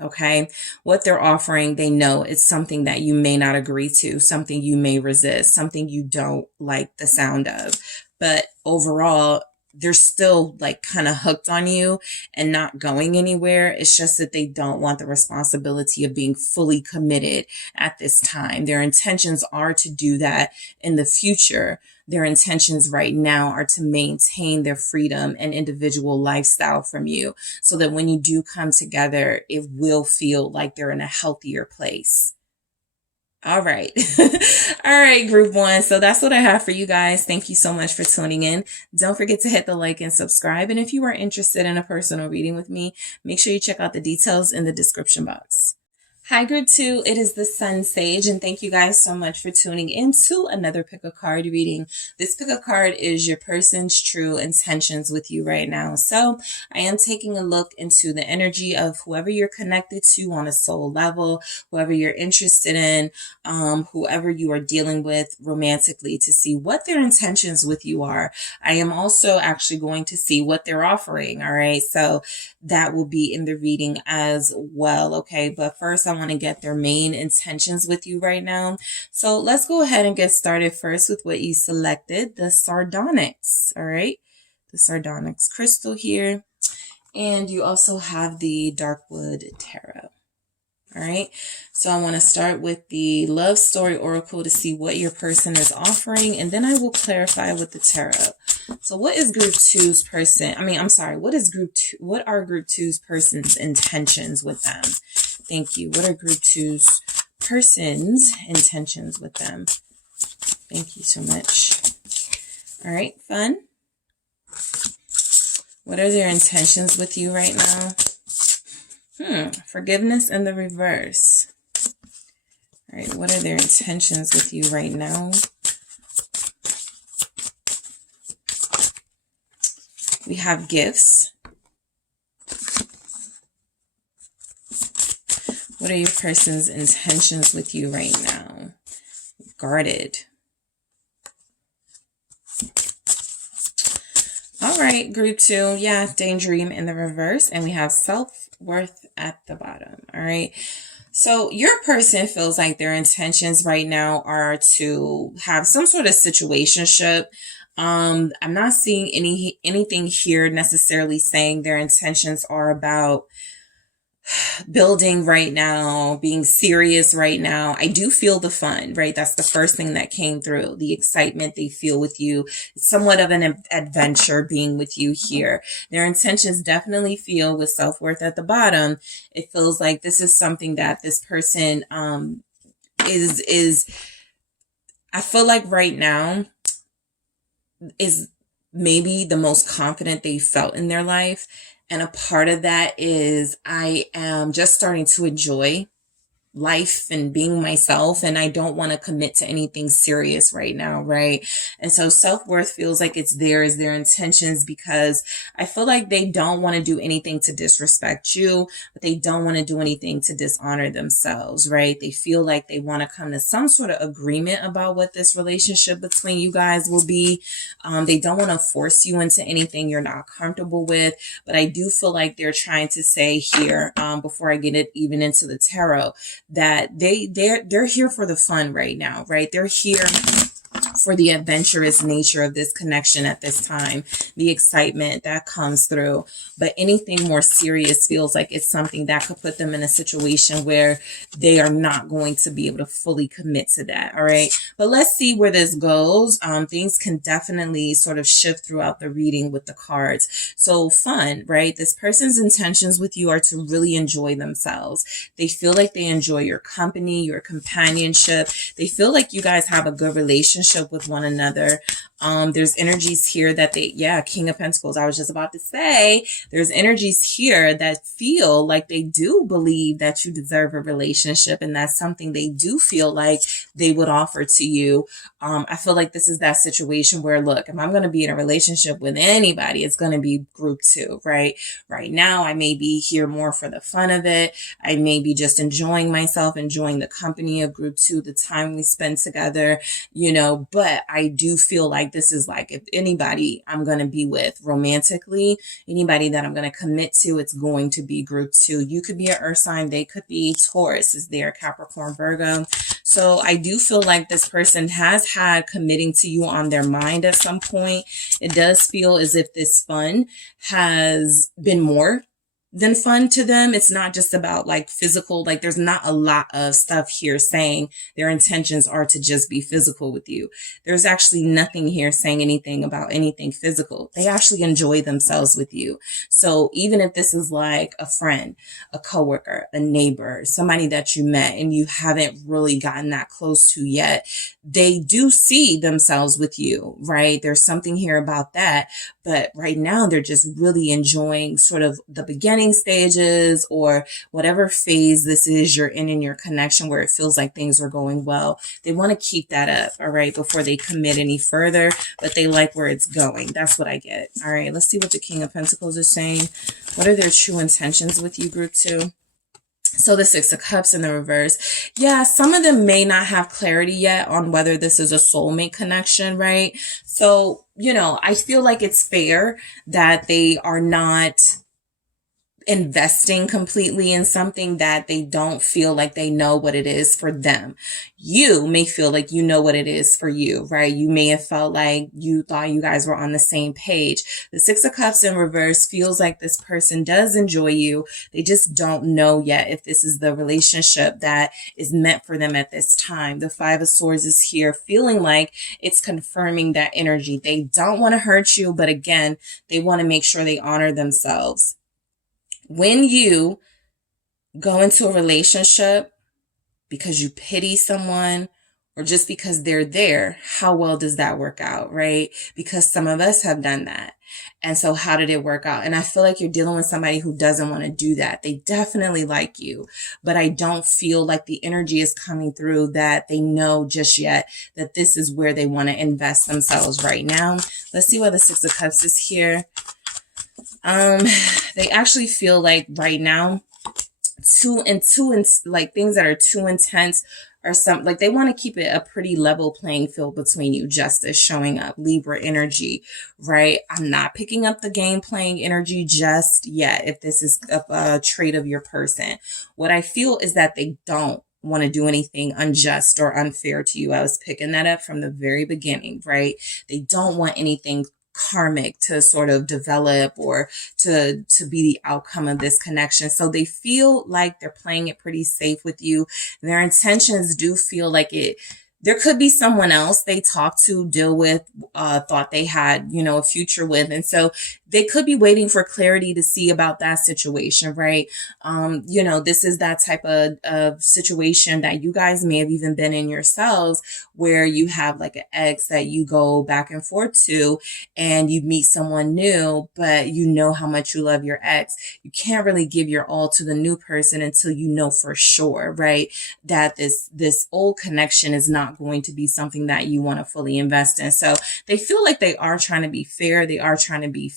Okay. What they're offering, they know it's something that you may not agree to, something you may resist, something you don't like the sound of. But overall, they're still like kind of hooked on you and not going anywhere. It's just that they don't want the responsibility of being fully committed at this time. Their intentions are to do that in the future. Their intentions right now are to maintain their freedom and individual lifestyle from you, so that when you do come together, it will feel like they're in a healthier place. All right. All right, group 1. So that's what I have for you guys. Thank you so much for tuning in. Don't forget to hit the like and subscribe. And if you are interested in a personal reading with me, make sure you check out the details in the description box. Hi, group 2. It is the SunSage, and thank you guys so much for tuning in to another pick a card reading. This pick a card is your person's true intentions with you right now. So I am taking a look into the energy of whoever you're connected to on a soul level, whoever you're interested in, whoever you are dealing with romantically, to see what their intentions with you are. I am also actually going to see what they're offering. All right. So that will be in the reading as well. Okay. But first, I want to get their main intentions with you right now. So let's go ahead and get started first with what you selected, the sardonyx. All right. The sardonyx crystal here. And you also have the Darkwood Tarot. All right. So I want to start with the love story oracle to see what your person is offering. And then I will clarify with the tarot. So what is group 2's person? What is what are group 2's person's intentions with them? Thank you. What are group 2's person's intentions with them? Thank you so much. All right. Fun. What are their intentions with you right now? Forgiveness in the reverse. All right. What are their intentions with you right now? We have gifts. What are your person's intentions with you right now? Guarded. All right, group 2. Yeah, daydream in the reverse. And we have self-worth at the bottom. All right. So your person feels like their intentions right now are to have some sort of situationship. I'm not seeing anything here necessarily saying their intentions are about building right now, being serious right now. I do feel the fun, right? That's the first thing that came through. The excitement they feel with you, somewhat of an adventure being with you here. Their intentions definitely feel with self-worth at the bottom. It feels like this is something that this person is I feel like right now is maybe the most confident they felt in their life. And a part of that is I am just starting to enjoy life and being myself, and I don't want to commit to anything serious right now, right? And so self-worth feels like it's theirs, their intentions, because I feel like they don't want to do anything to disrespect you, but they don't want to do anything to dishonor themselves, right? They feel like they want to come to some sort of agreement about what this relationship between you guys will be. They don't want to force you into anything you're not comfortable with, but I do feel like they're trying to say here, before I get it even into the tarot, that they're here for the fun right now, right? They're here for the adventurous nature of this connection at this time, the excitement that comes through. But anything more serious feels like it's something that could put them in a situation where they are not going to be able to fully commit to that. All right. But let's see where this goes. Things can definitely sort of shift throughout the reading with the cards. So fun, right? This person's intentions with you are to really enjoy themselves. They feel like they enjoy your company, your companionship. They feel like you guys have a good relationship with one another. There's energies here that King of Pentacles. I was just about to say, there's energies here that feel like they do believe that you deserve a relationship, and that's something they do feel like they would offer to you. I feel like this is that situation where, look, if I'm going to be in a relationship with anybody, it's going to be group 2, right? Right now, I may be here more for the fun of it. I may be just enjoying myself, enjoying the company of group 2, the time we spend together, but I do feel like this is like, if anybody I'm going to be with romantically, anybody that I'm going to commit to, it's going to be group 2. You could be an earth sign. They could be Taurus, is there, Capricorn, Virgo. So I do feel like this person has had committing to you on their mind at some point. It does feel as if this fun has been more than fun to them. It's not just about like physical, like there's not a lot of stuff here saying their intentions are to just be physical with you. There's actually nothing here saying anything about anything physical. They actually enjoy themselves with you. So even if this is like a friend, a coworker, a neighbor, somebody that you met and you haven't really gotten that close to yet, they do see themselves with you, right? There's something here about that. But right now they're just really enjoying sort of the beginning stages or whatever phase this is you're in your connection where it feels like things are going well. They want to keep that up, all right, before they commit any further, but they like where it's going. That's what I get. All right, let's see what the King of Pentacles is saying. What are their true intentions with you, group 2? So the 6 of Cups in the reverse. Yeah, some of them may not have clarity yet on whether this is a soulmate connection, right? So, I feel like it's fair that they are not investing completely in something that they don't feel like they know what it is for them. You may feel like you know what it is for you, right? You may have felt like you thought you guys were on the same page. The 6 of Cups in reverse feels like this person does enjoy you. They just don't know yet if this is the relationship that is meant for them at this time. The 5 of Swords is here feeling like it's confirming that energy. They don't want to hurt you, but again, they want to make sure they honor themselves. When you go into a relationship because you pity someone or just because they're there, how well does that work out, right? Because some of us have done that. And so how did it work out? And I feel like you're dealing with somebody who doesn't want to do that. They definitely like you, but I don't feel like the energy is coming through that they know just yet that this is where they want to invest themselves right now. Let's see why the 6 of Cups is here. They actually feel like right now like things that are too intense, or some, like they want to keep it a pretty level playing field between you. Justice showing up, Libra energy, right? I'm not picking up the game playing energy just yet. If this is a trait of your person, what I feel is that they don't want to do anything unjust or unfair to you. I was picking that up from the very beginning, right? They don't want anything karmic to sort of develop or to be the outcome of this connection. So they feel like they're playing it pretty safe with you. Their intentions do feel like there could be someone else they talked to, deal with, thought they had, a future with. And so they could be waiting for clarity to see about that situation, right? This is that type of situation that you guys may have even been in yourselves, where you have like an ex that you go back and forth to, and you meet someone new, but you know how much you love your ex. You can't really give your all to the new person until you know for sure, right, that this old connection is not going to be something that you want to fully invest in. So they feel like they are trying to be fair. They are trying to be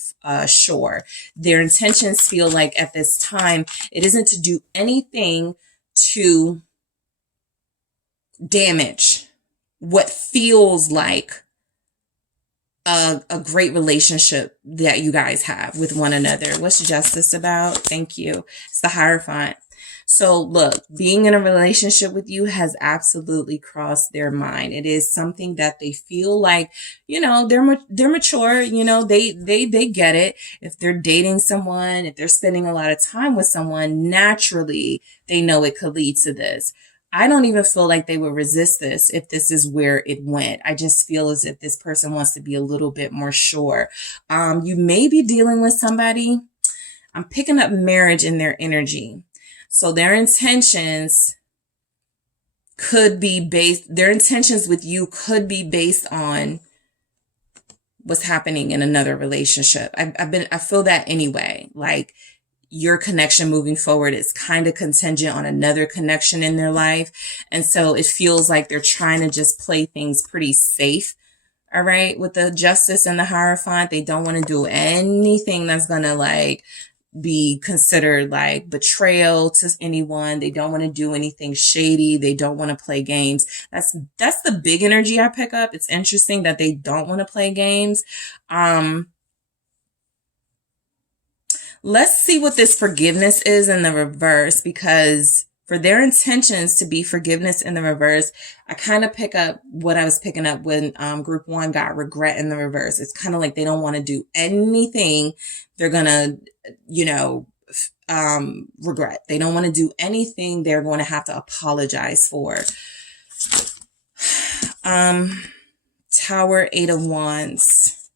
sure. Their intentions feel like at this time, it isn't to do anything to damage what feels like a great relationship that you guys have with one another. What's justice about? Thank you. It's the Hierophant. So look, being in a relationship with you has absolutely crossed their mind. It is something that they feel like, they're mature, they get it. If they're dating someone, if they're spending a lot of time with someone, naturally, they know it could lead to this. I don't even feel like they would resist this if this is where it went. I just feel as if this person wants to be a little bit more sure. You may be dealing with somebody. I'm picking up marriage in their energy. So their intentions with you could be based on what's happening in another relationship. I feel that anyway, like your connection moving forward is kind of contingent on another connection in their life. And so it feels like they're trying to just play things pretty safe. All right. With the Justice and the Hierophant, they don't want to do anything that's going to be considered like betrayal to anyone. They don't want to do anything shady. They don't want to play games. That's the big energy I pick up. It's interesting that they don't want to play games. Let's see what this forgiveness is in the reverse, because for their intentions to be forgiveness in the reverse, I kind of pick up what I was picking up when group one got regret in the reverse. It's kind of like they don't want to do anything they're going to, regret. They don't want to do anything they're going to have to apologize for. Tower, 8 of Wands.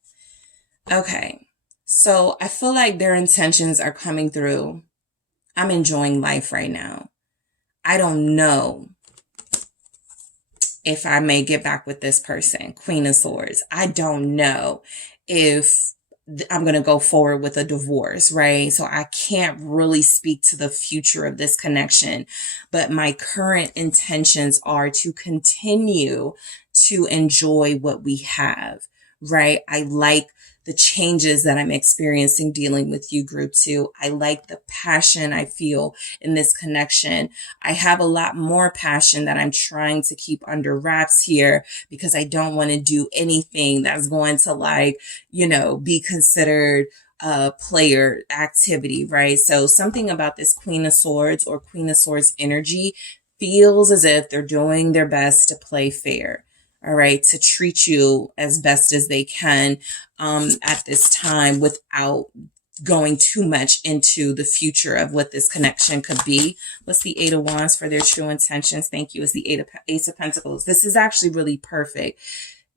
Okay. So I feel like their intentions are coming through. I'm enjoying life right now. I don't know if I may get back with this person. Queen of Swords. I don't know if I'm going to go forward with a divorce, right? So I can't really speak to the future of this connection, but my current intentions are to continue to enjoy what we have, right? I like the changes that I'm experiencing dealing with you, group 2. I like the passion I feel in this connection. I have a lot more passion that I'm trying to keep under wraps here, because I don't want to do anything that's going to be considered player activity, right? So something about this Queen of Swords or Queen of Swords energy feels as if they're doing their best to play fair. All right, to treat you as best as they can at this time without going too much into the future of what this connection could be. What's the 8 of Wands for their true intentions? Thank you. It's the Ace of Pentacles. This is actually really perfect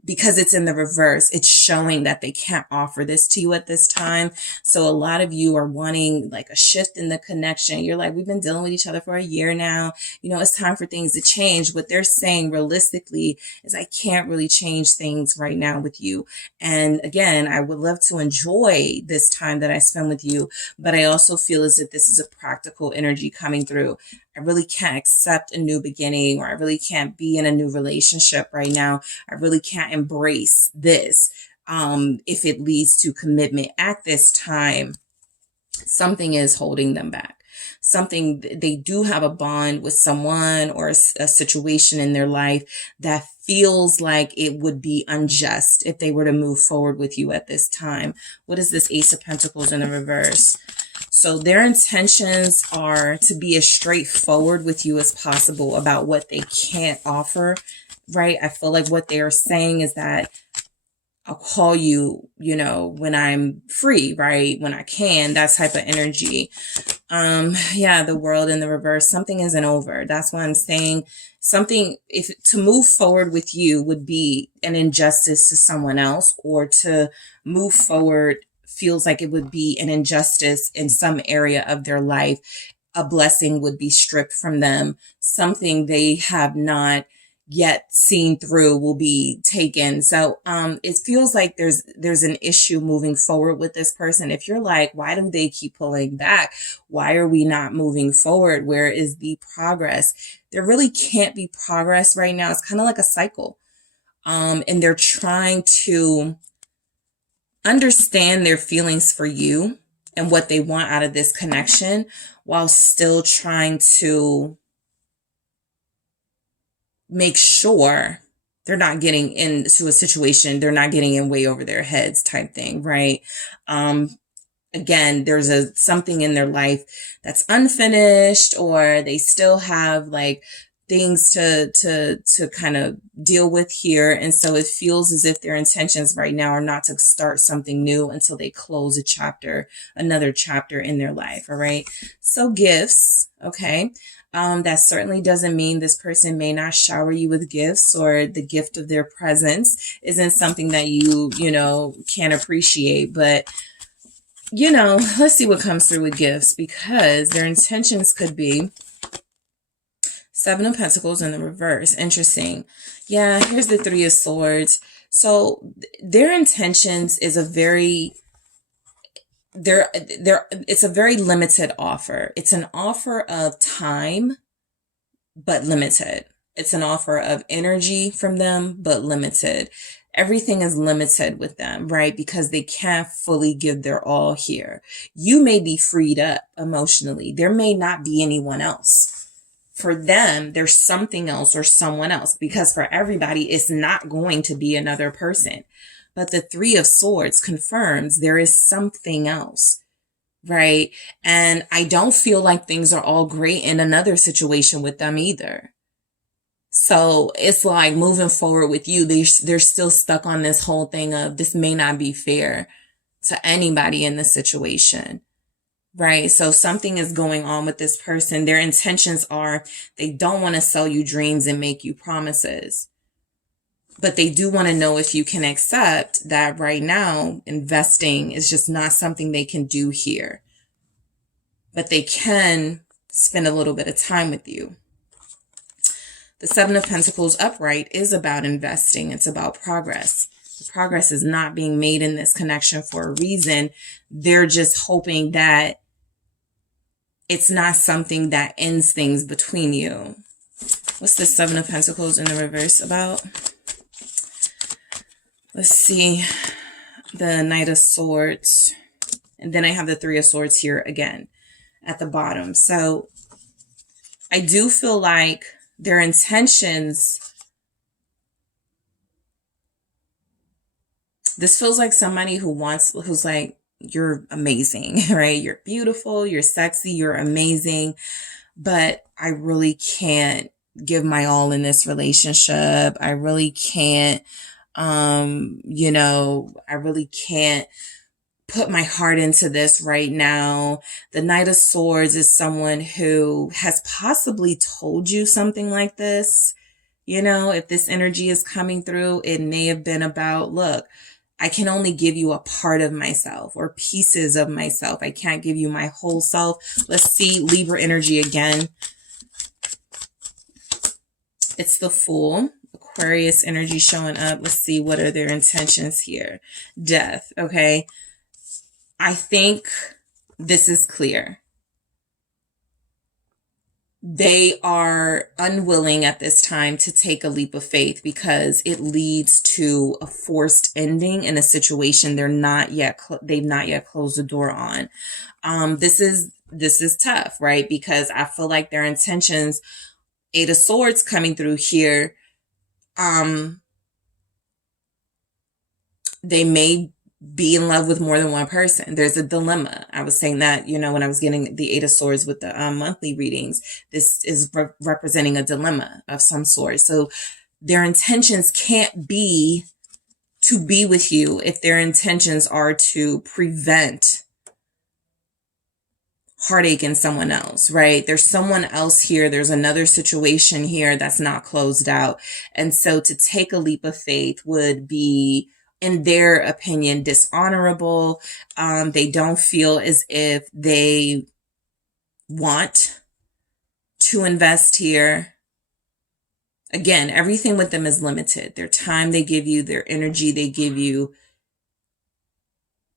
because it's in the reverse. It's showing that they can't offer this to you at this time. So a lot of you are wanting like a shift in the connection. You're like, we've been dealing with each other for a year now. It's time for things to change. What they're saying realistically is I can't really change things right now with you. And again, I would love to enjoy this time that I spend with you, but I also feel as if this is a practical energy coming through. I really can't accept a new beginning, or I really can't be in a new relationship right now. I really can't embrace this. If it leads to commitment at this time, something is holding them back. something, they do have a bond with someone or a situation in their life that feels like it would be unjust if they were to move forward with you at this time. What is this Ace of Pentacles in the reverse? So their intentions are to be as straightforward with you as possible about what they can't offer, right? I feel like what they are saying is that I'll call you, you know, when I'm free, right? When I can, that type of energy. Yeah, the World in the reverse, something isn't over. That's why I'm saying something, if to move forward with you would be an injustice to someone else, or to move forward feels like it would be an injustice in some area of their life. A blessing would be stripped from them. Something they have not yet seen through will be taken. So it feels like there's an issue moving forward with this person. If you're like, why do they keep pulling back? Why are we not moving forward? Where is the progress? There really can't be progress right now. It's kind of like a cycle. And they're trying to understand their feelings for you and what they want out of this connection, while still trying to make sure they're not getting into a situation, they're not getting in way over their heads type thing, right? Again, there's something in their life that's unfinished, or they still have like things to kind of deal with here. And so it feels as if their intentions right now are not to start something new until they close another chapter in their life. All right. So gifts. Okay. That certainly doesn't mean this person may not shower you with gifts, or the gift of their presence isn't something that you can't appreciate. But, let's see what comes through with gifts, because their intentions could be Seven of Pentacles in the reverse. Interesting. Yeah, here's the Three of Swords. So their intentions is it's a very limited offer. It's an offer of time, but limited. It's an offer of energy from them, but limited. Everything is limited with them, right? Because they can't fully give their all here. You may be freed up emotionally. There may not be anyone else. For them, there's something else or someone else, because for everybody, it's not going to be another person. But the Three of Swords confirms there is something else, right? And I don't feel like things are all great in another situation with them either. So it's like moving forward with you, they're still stuck on this whole thing of this may not be fair to anybody in the situation. Right. So something is going on with this person. Their intentions are they don't want to sell you dreams and make you promises, but they do want to know if you can accept that right now investing is just not something they can do here, but they can spend a little bit of time with you. The Seven of Pentacles upright is about investing. It's about progress. The progress is not being made in this connection for a reason. They're just hoping that it's not something that ends things between you. What's the Seven of Pentacles in the reverse about? Let's see. The Knight of Swords. And then I have the Three of Swords here again at the bottom. So I do feel like their intentions, this feels like somebody who's like, you're amazing, right? You're beautiful, you're sexy, you're amazing, but I really can't give my all in this relationship. I really can't, I really can't put my heart into this right now. The Knight of Swords is someone who has possibly told you something like this. If this energy is coming through, it may have been about, look, I can only give you a part of myself or pieces of myself. I can't give you my whole self. Let's see Libra energy again. It's the Fool. Aquarius energy showing up. Let's see, what are their intentions here? Death, okay? I think this is clear. They are unwilling at this time to take a leap of faith because it leads to a forced ending in a situation they've not yet closed the door on. This is this is tough, right? Because I feel like their intentions, Eight of Swords coming through here, they may be in love with more than one person. There's a dilemma. I was saying that, when I was getting the Eight of Swords with the monthly readings, this is representing a dilemma of some sort. So their intentions can't be to be with you if their intentions are to prevent heartache in someone else, right? There's someone else here. There's another situation here that's not closed out. And so to take a leap of faith would be, in their opinion, dishonorable. They don't feel as if they want to invest here. Again, everything with them is limited. Their time they give you, their energy they give you,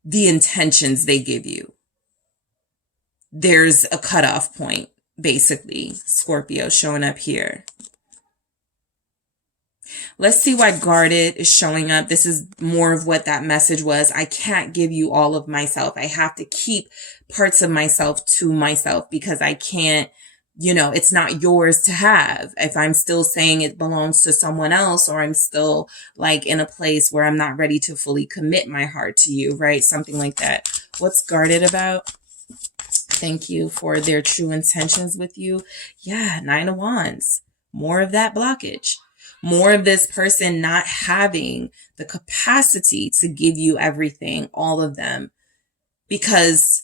the intentions they give you. There's a cutoff point, basically. Scorpio showing up here. Let's see why guarded is showing up. This is more of what that message was. I can't give you all of myself. I have to keep parts of myself to myself because I can't, it's not yours to have. If I'm still saying it belongs to someone else, or I'm still like in a place where I'm not ready to fully commit my heart to you, right? Something like that. What's guarded about? Thank you for their true intentions with you. Yeah, Nine of Wands. More of that blockage. More of this person not having the capacity to give you everything, all of them, because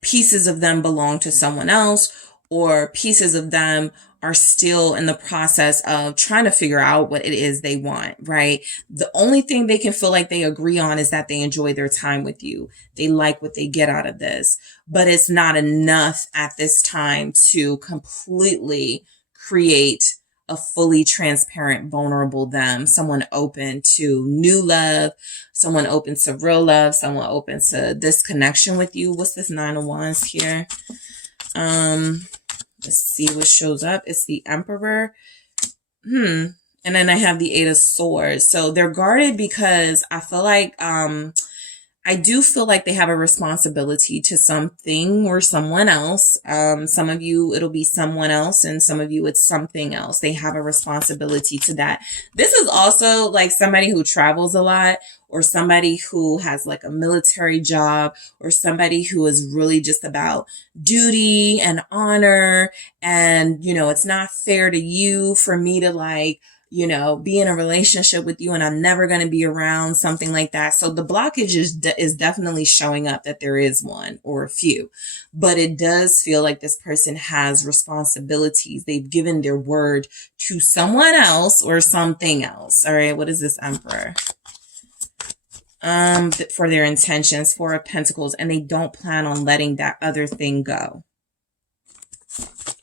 pieces of them belong to someone else, or pieces of them are still in the process of trying to figure out what it is they want, right? The only thing they can feel like they agree on is that they enjoy their time with you. They like what they get out of this, but it's not enough at this time to completely create a fully transparent, vulnerable them, someone open to new love, someone open to real love, someone open to this connection with you. What's this Nine of Wands here? Let's see what shows up. It's the Emperor. And then I have the Eight of Swords. So they're guarded because I feel like, I do feel like they have a responsibility to something or someone else. Some of you, it'll be someone else, and some of you, it's something else. They have a responsibility to that. This is also like somebody who travels a lot, or somebody who has like a military job, or somebody who is really just about duty and honor. And, it's not fair to you for me to like, be in a relationship with you and I'm never going to be around, something like that. So the blockage is definitely showing up that there is one or a few, but it does feel like this person has responsibilities. They've given their word to someone else or something else. All right. What is this Emperor? For their intentions, Four of Pentacles, and they don't plan on letting that other thing go.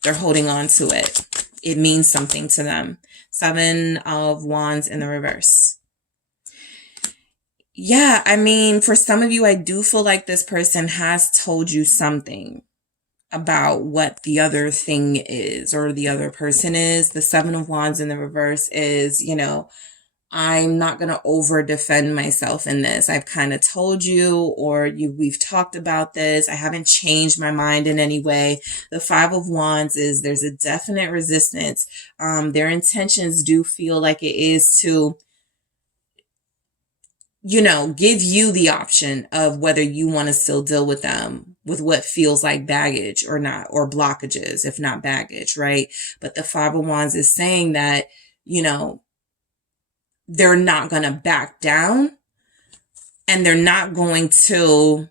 They're holding on to it. It means something to them. Seven of Wands in the reverse. Yeah, I mean, for some of you, I do feel like this person has told you something about what the other thing is, or the other person is. The Seven of Wands in the reverse is, I'm not going to over defend myself in this. I've kind of told you, or we've talked about this. I haven't changed my mind in any way. The Five of Wands is there's a definite resistance. Their intentions do feel like it is to, give you the option of whether you want to still deal with them with what feels like baggage or not, or blockages, if not baggage, right? But the Five of Wands is saying that, they're not going to back down, and they're not going to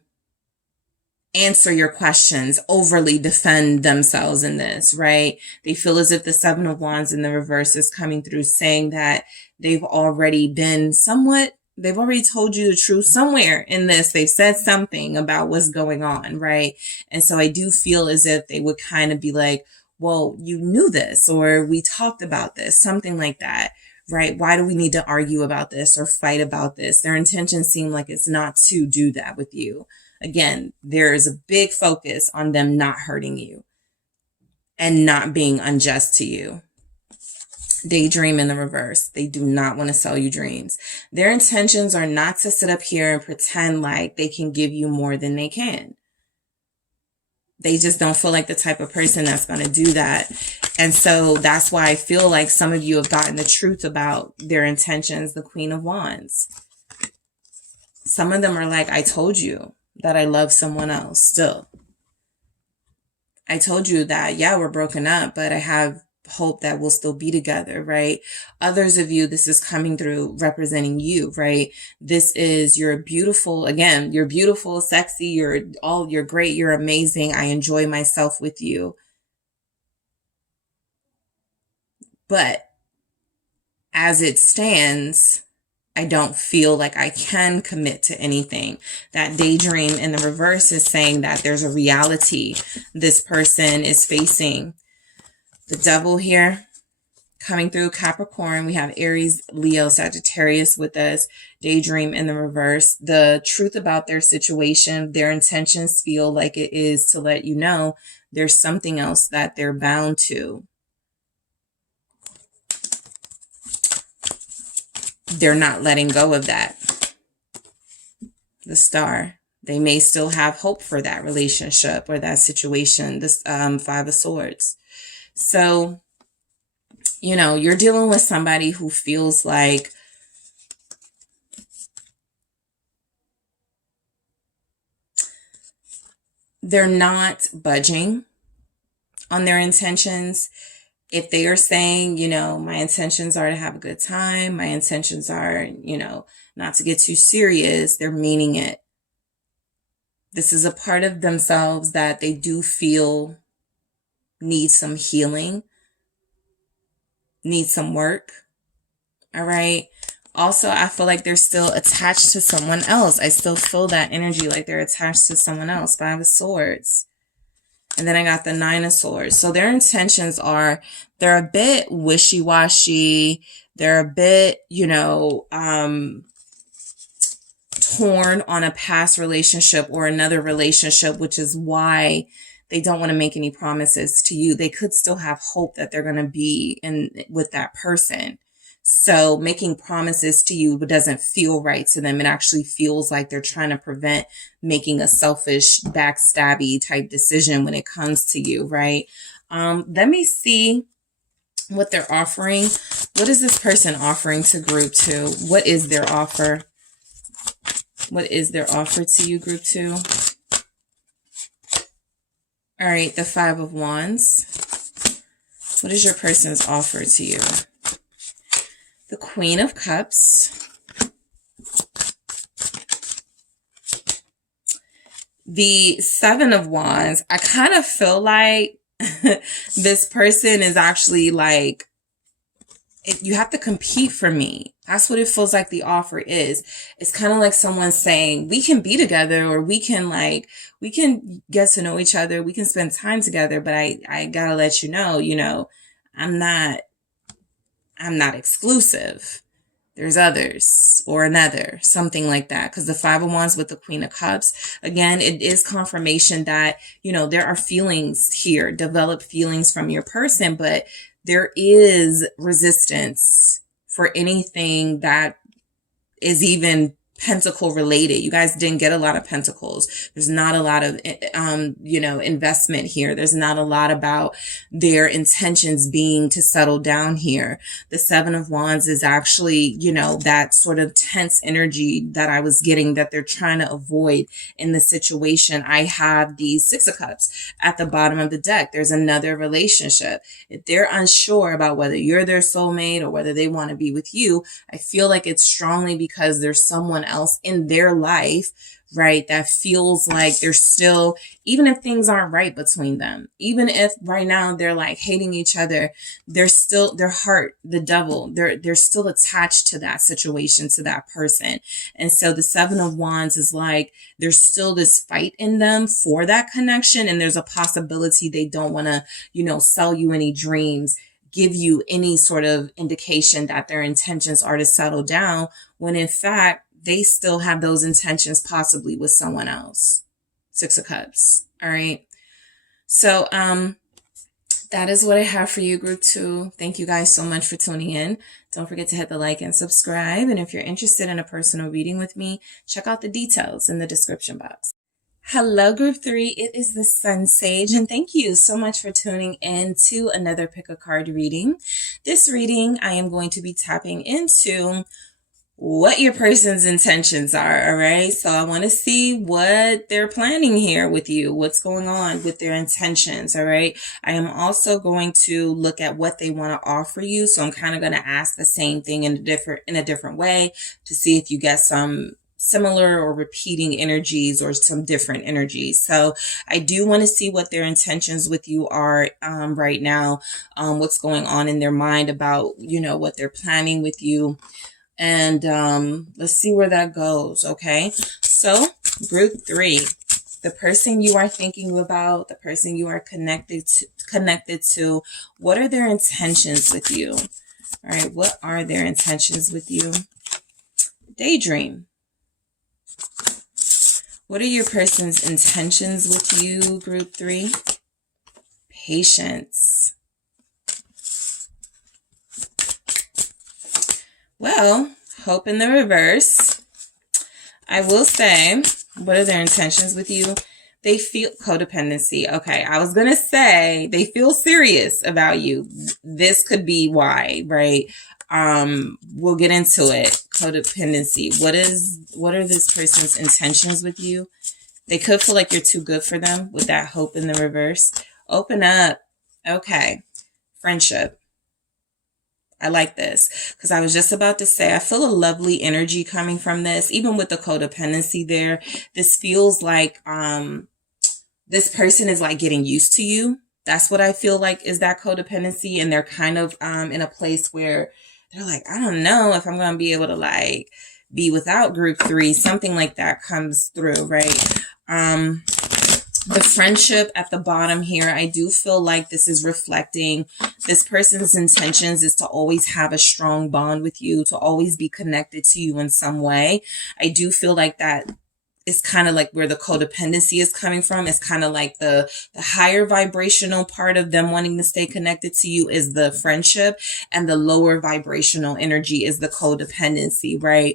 answer your questions, overly defend themselves in this, right? They feel as if the Seven of Wands in the reverse is coming through saying that they've already told you the truth somewhere in this. They've said something about what's going on, right? And so I do feel as if they would kind of be like, well, you knew this, or we talked about this, something like that. Right? Why do we need to argue about this or fight about this? Their intentions seem like it's not to do that with you. Again, there is a big focus on them not hurting you and not being unjust to you. Daydream in the reverse. They do not want to sell you dreams. Their intentions are not to sit up here and pretend like they can give you more than they can. They just don't feel like the type of person that's going to do that. And so that's why I feel like some of you have gotten the truth about their intentions, the Queen of Wands. Some of them are like, I told you that I love someone else still. I told you that, yeah, we're broken up, but I have hope that we'll still be together, right? Others of you, this is coming through representing you, right? This is, you're beautiful. Again, you're beautiful, sexy, you're great, you're amazing. I enjoy myself with you. But as it stands, I don't feel like I can commit to anything. That daydream in the reverse is saying that there's a reality this person is facing. The devil here coming through Capricorn. We have Aries, Leo, Sagittarius with us. Daydream in the reverse. The truth about their situation, their intentions feel like it is to let you know there's something else that they're bound to. They're not letting go of that. The Star. They may still have hope for that relationship or that situation. This Five of Swords. So, you know, you're dealing with somebody who feels like they're not budging on their intentions. If they are saying, you know, my intentions are to have a good time, my intentions are, you know, not to get too serious, they're meaning it. This is a part of themselves that they do feel needs some healing, needs some work. All right. Also, I feel like they're still attached to someone else. I still feel that energy like they're attached to someone else. Five of Swords. And then I got the Nine of Swords. So their intentions are, they're a bit wishy-washy. They're a bit, you know, torn on a past relationship or another relationship, which is why they don't want to make any promises to you. They could still have hope that they're going to be with that person. So making promises to you doesn't feel right to them. It actually feels like they're trying to prevent making a selfish, backstabby type decision when it comes to you, right? Let me see what they're offering. What is this person offering to group 2? What is their offer? What is their offer to you, group 2? All right, the Five of Wands. What is your person's offer to you? The Queen of Cups. The Seven of Wands. I kind of feel like this person is actually like, you have to compete for me. That's what it feels like the offer is. It's kind of like someone saying, we can be together, or we can get to know each other. We can spend time together, but I gotta let you know, I'm not exclusive. There's others or another, something like that. Because the Five of Wands with the Queen of Cups, again, it is confirmation that, there are feelings here, developed feelings from your person, but there is resistance for anything that is even pentacle related. You guys didn't get a lot of pentacles. There's not a lot of, investment here. There's not a lot about their intentions being to settle down here. The Seven of Wands is actually, that sort of tense energy that I was getting that they're trying to avoid in the situation. I have the Six of Cups at the bottom of the deck. There's another relationship. If they're unsure about whether you're their soulmate or whether they want to be with you, I feel like it's strongly because there's someone else in their life, right, that feels like they're still, even if things aren't right between them, even if right now they're like hating each other, they're still, their heart, the devil, they're still attached to that situation, to that person. And so the Seven of Wands is like, there's still this fight in them for that connection. And there's a possibility they don't want to, sell you any dreams, give you any sort of indication that their intentions are to settle down, when in fact, they still have those intentions possibly with someone else. Six of Cups. All right. So, that is what I have for you, group 2. Thank you guys so much for tuning in. Don't forget to hit the like and subscribe. And if you're interested in a personal reading with me, check out the details in the description box. Hello, Group 3. It is the SunSage, and thank you so much for tuning in to another Pick a Card reading. This reading, I am going to be tapping into what your person's intentions are, all right? So I want to see what they're planning here with you, what's going on with their intentions, all right? I am also going to look at what they want to offer you, so I'm kind of going to ask the same thing in a different way to see if you get some similar or repeating energies or some different energies. So I do want to see what their intentions with you are right now, what's going on in their mind about, what they're planning with you. And let's see where that goes, okay? So, Group 3, the person you are thinking about, the person you are connected to, what are their intentions with you? All right, what are their intentions with you? Daydream. What are your person's intentions with you, Group 3? Patience. Well, hope in the reverse. I will say, what are their intentions with you? They feel codependency. Okay, I was going to say they feel serious about you. This could be why, right? We'll get into it. Codependency. What are this person's intentions with you? They could feel like you're too good for them with that hope in the reverse. Open up. Okay. Friendship. I like this because I was just about to say, I feel a lovely energy coming from this, even with the codependency there. This feels like, this person is like getting used to you. That's what I feel like is that codependency. And they're kind of, in a place where they're like, I don't know if I'm going to be able to like be without Group 3. Something like that comes through, right? The friendship at the bottom here, I do feel like this is reflecting this person's intentions is to always have a strong bond with you, to always be connected to you in some way. I do feel like that is kind of like where the codependency is coming from. It's kind of like the higher vibrational part of them wanting to stay connected to you is the friendship, and the lower vibrational energy is the codependency, right?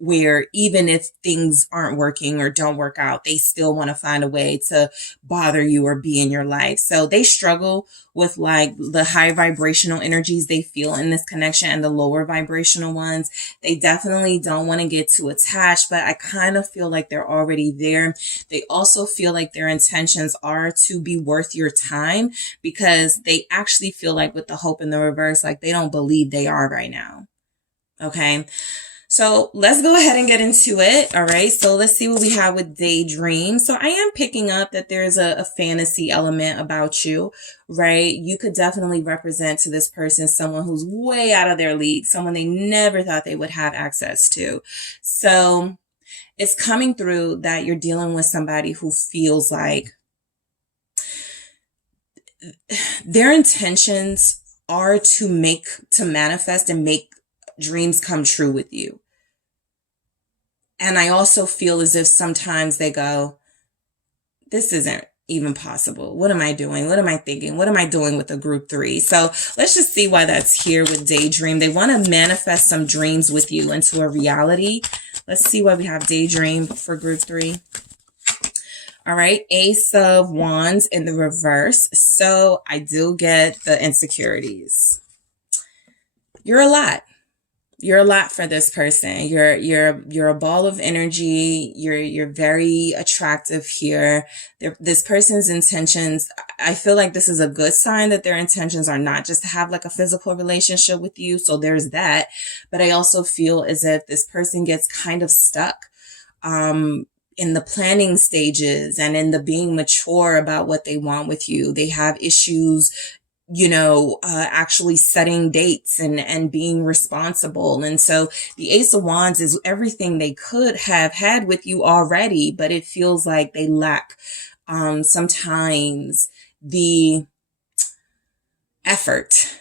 Where even if things aren't working or don't work out, they still want to find a way to bother you or be in your life. So they struggle with like the high vibrational energies they feel in this connection and the lower vibrational ones. They definitely don't want to get too attached, but I kind of feel like they're already there. They also feel like their intentions are to be worth your time, because they actually feel like with the hope in the reverse, like they don't believe they are right now. Okay. So let's go ahead and get into it. All right. So let's see what we have with Daydream. So I am picking up that there's a fantasy element about you, right? You could definitely represent to this person someone who's way out of their league, someone they never thought they would have access to. So it's coming through that you're dealing with somebody who feels like their intentions are to manifest and make dreams come true with you. And I also feel as if sometimes they go, this isn't even possible. What am I doing? What am I thinking? What am I doing with a Group 3? So let's just see why that's here with Daydream. They want to manifest some dreams with you into a reality. Let's see why we have Daydream for Group 3. All right, Ace of Wands in the reverse. So I do get the insecurities. You're a lot. You're a lot for this person. You're a ball of energy. You're very attractive here. This person's intentions, I feel like this is a good sign that their intentions are not just to have like a physical relationship with you. So there's that. But I also feel as if this person gets kind of stuck in the planning stages and in the being mature about what they want with you. They have issues, actually setting dates and being responsible. And so the Ace of Wands is everything they could have had with you already, but it feels like they lack, sometimes the effort.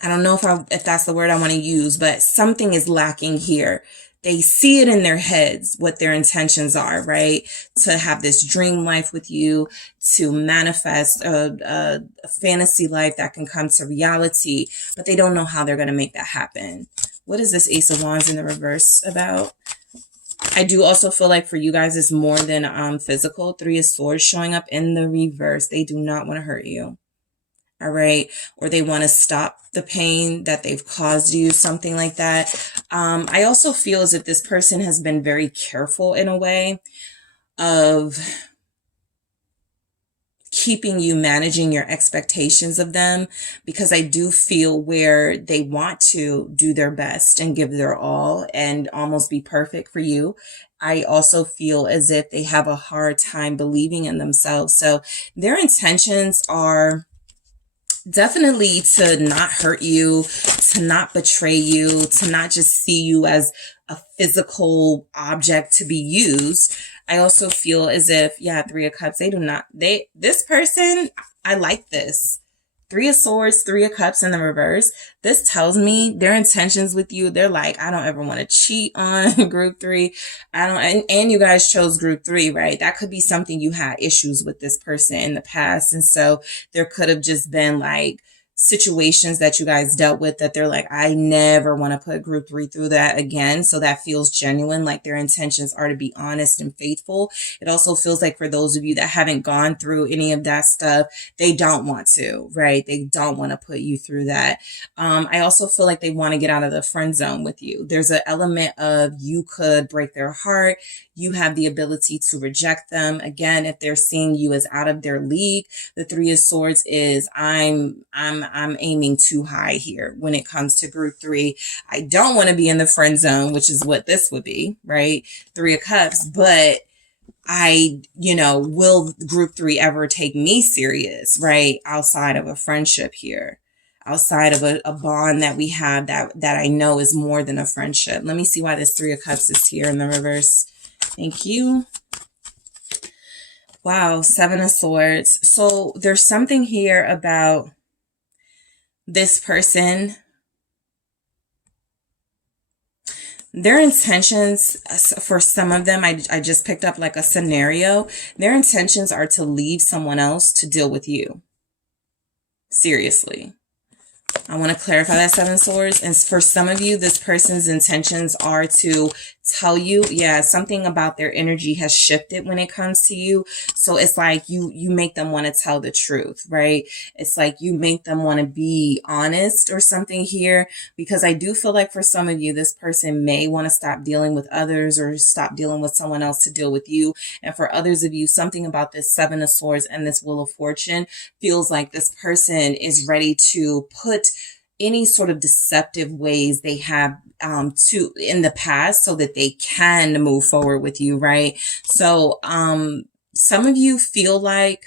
I don't know if that's the word I want to use, but something is lacking here. They see it in their heads, what their intentions are, right? To have this dream life with you, to manifest a fantasy life that can come to reality, but they don't know how they're going to make that happen. What is this Ace of Wands in the reverse about? I do also feel like for you guys, it's more than physical. Three of Swords showing up in the reverse. They do not want to hurt you. All right. Or they want to stop the pain that they've caused you, something like that. I also feel as if this person has been very careful in a way of keeping you, managing your expectations of them, because I do feel where they want to do their best and give their all and almost be perfect for you. I also feel as if they have a hard time believing in themselves. So their intentions are definitely to not hurt you, to not betray you, to not just see you as a physical object to be used. I also feel as if, yeah, Three of Cups, this person, I like this. Three of Swords, Three of Cups in the reverse. This tells me their intentions with you. They're like, I don't ever want to cheat on group 3. And you guys chose group 3, right? That could be something you had issues with this person in the past. And so there could have just been like situations that you guys dealt with that they're like, I never want to put group 3 through that again. So that feels genuine, like their intentions are to be honest and faithful. It also feels like for those of you that haven't gone through any of that stuff, they don't want to, right? They don't want to put you through that. I also feel like they want to get out of the friend zone with you. There's an element of you could break their heart. You have the ability to reject them. Again, if they're seeing you as out of their league, the Three of Swords is I'm aiming too high here when it comes to group 3. I don't want to be in the friend zone, which is what this would be, right? Three of Cups, but will group 3 ever take me serious, right? Outside of a friendship here, outside of a bond that we have that I know is more than a friendship. Let me see why this Three of Cups is here in the reverse. Thank you. Wow, Seven of Swords. So there's something here about this person. Their intentions, for some of them, I just picked up like a scenario. Their intentions are to leave someone else to deal with you. Seriously. I want to clarify that Seven of Swords. And for some of you, this person's intentions are to tell you, yeah, something about their energy has shifted when it comes to you. So it's like you make them want to tell the truth, right? It's like you make them want to be honest or something here, because I do feel like for some of you, this person may want to stop dealing with others or stop dealing with someone else to deal with you. And for others of you, something about this Seven of Swords and this Wheel of Fortune feels like this person is ready to put any sort of deceptive ways they have to in the past so that they can move forward with you, right? So some of you feel like,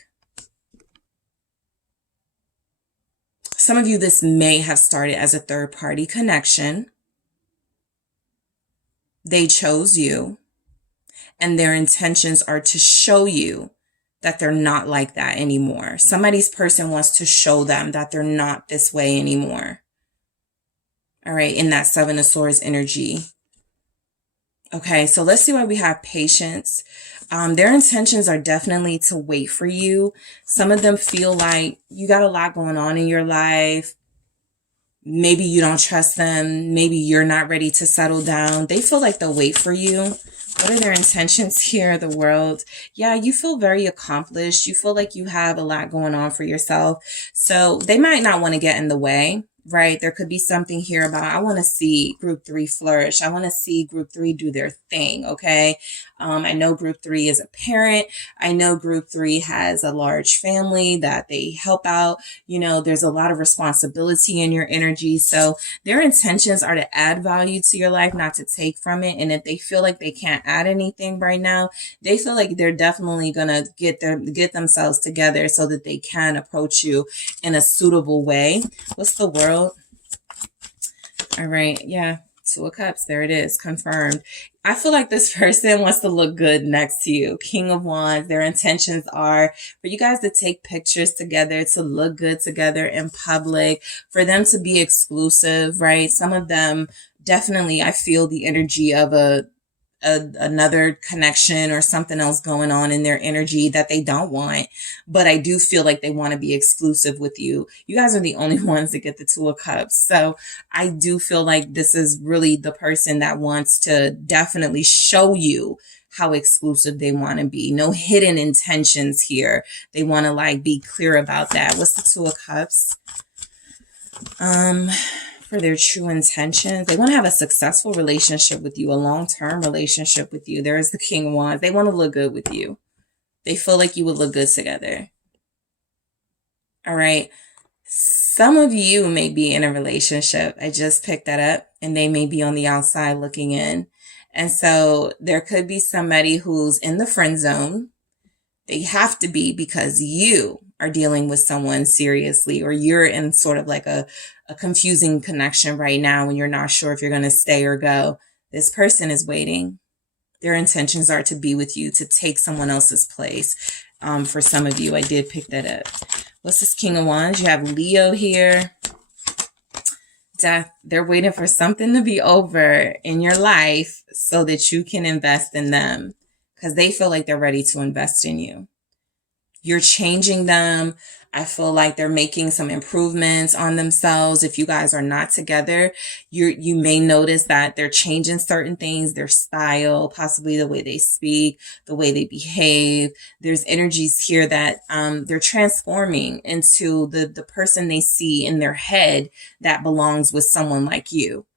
some of you, this may have started as a third party connection. They chose you and their intentions are to show you that they're not like that anymore. Somebody's person wants to show them that they're not this way anymore. All right, in that Seven of Swords energy. Okay, so let's see why we have patience. Their intentions are definitely to wait for you. Some of them feel like you got a lot going on in your life. Maybe you don't trust them. Maybe you're not ready to settle down. They feel like they'll wait for you. What are their intentions here, the World? Yeah, you feel very accomplished. You feel like you have a lot going on for yourself. So they might not want to get in the way, right? There could be something here about, I want to see group 3 flourish. I want to see group 3 do their thing, okay? I know group 3 is a parent. I know group 3 has a large family that they help out. You know, there's a lot of responsibility in your energy. So their intentions are to add value to your life, not to take from it. And if they feel like they can't add anything right now, they feel like they're definitely going to get themselves together so that they can approach you in a suitable way. What's the World? All right. Yeah. Two of Cups. There it is. Confirmed. I feel like this person wants to look good next to you. King of Wands. Their intentions are for you guys to take pictures together, to look good together in public, for them to be exclusive, right? Some of them definitely, I feel the energy of a another connection or something else going on in their energy that they don't want. But I do feel like they want to be exclusive with you. You guys are the only ones that get the Two of Cups. So I do feel like this is really the person that wants to definitely show you how exclusive they want to be. No hidden intentions here. They want to like be clear about that. What's the Two of Cups? For their true intentions, they want to have a successful relationship with you, a long-term relationship with you. There's the King of Wands. They want to look good with you. They feel like you would look good together. All right. Some of you may be in a relationship. I just picked that up, and they may be on the outside looking in. And so there could be somebody who's in the friend zone. They have to be because you are dealing with someone seriously, or you're in sort of like a confusing connection right now when you're not sure if you're going to stay or go. This person is waiting. Their intentions are to be with you, to take someone else's place. For some of you, I did pick that up. What's this King of Wands? You have Leo here. Death. They're waiting for something to be over in your life so that you can invest in them, because they feel like they're ready to invest in you. You're changing them. I feel like they're making some improvements on themselves. If you guys are not together, you may notice that they're changing certain things, their style, possibly the way they speak, the way they behave. There's energies here that they're transforming into the person they see in their head that belongs with someone like you.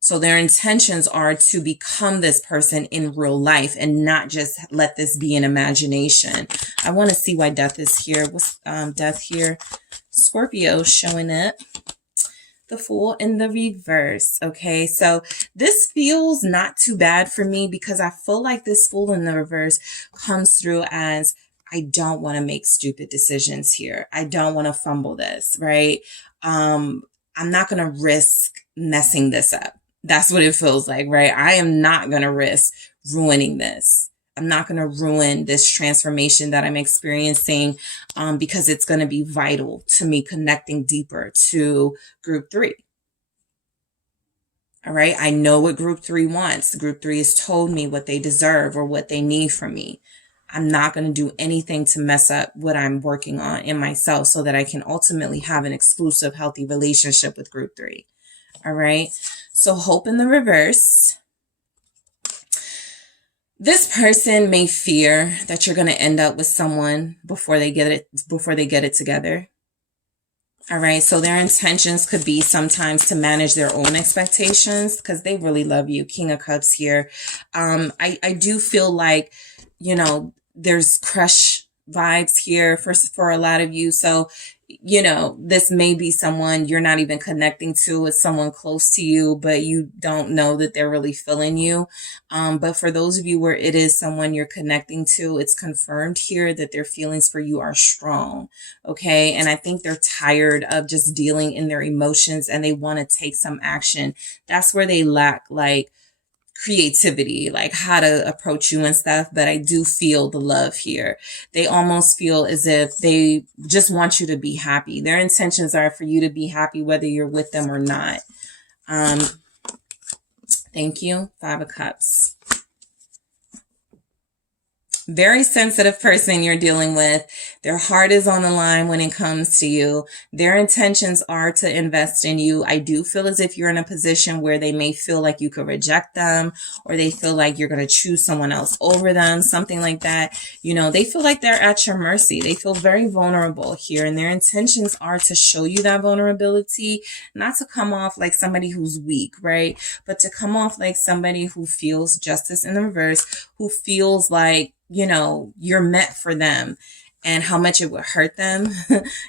So their intentions are to become this person in real life and not just let this be an imagination. I want to see why Death is here. What's Death here? Scorpio showing up. The Fool in the reverse. Okay, so this feels not too bad for me, because I feel like this Fool in the reverse comes through as, I don't want to make stupid decisions here. I don't want to fumble this, right? I'm not going to risk messing this up. That's what it feels like, right? I am not going to risk ruining this. I'm not going to ruin this transformation that I'm experiencing, because it's going to be vital to me connecting deeper to group 3. All right. I know what group 3 wants. Group 3 has told me what they deserve or what they need from me. I'm not going to do anything to mess up what I'm working on in myself so that I can ultimately have an exclusive, healthy relationship with group 3. All right. So Hope in the reverse. This person may fear that you're going to end up with someone before they get it together. All right. So their intentions could be sometimes to manage their own expectations, because they really love you. King of Cups here. I do feel like, there's crush vibes here for a lot of you. So, this may be someone you're not even connecting to. It's someone close to you, but you don't know that they're really feeling you. But for those of you where it is someone you're connecting to, it's confirmed here that their feelings for you are strong. Okay. And I think they're tired of just dealing in their emotions, and they want to take some action. That's where they lack creativity, like how to approach you and stuff. But I do feel the love here. They almost feel as if they just want you to be happy. Their intentions are for you to be happy, whether you're with them or not. Thank you. 5 of Cups. Very sensitive person you're dealing with. Their heart is on the line when it comes to you. Their intentions are to invest in you. I do feel as if you're in a position where they may feel like you could reject them, or they feel like you're going to choose someone else over them, something like that. They feel like they're at your mercy. They feel very vulnerable here, and their intentions are to show you that vulnerability, not to come off like somebody who's weak, right? But to come off like somebody who feels justice in the reverse, who feels like, you're meant for them, and how much it would hurt them,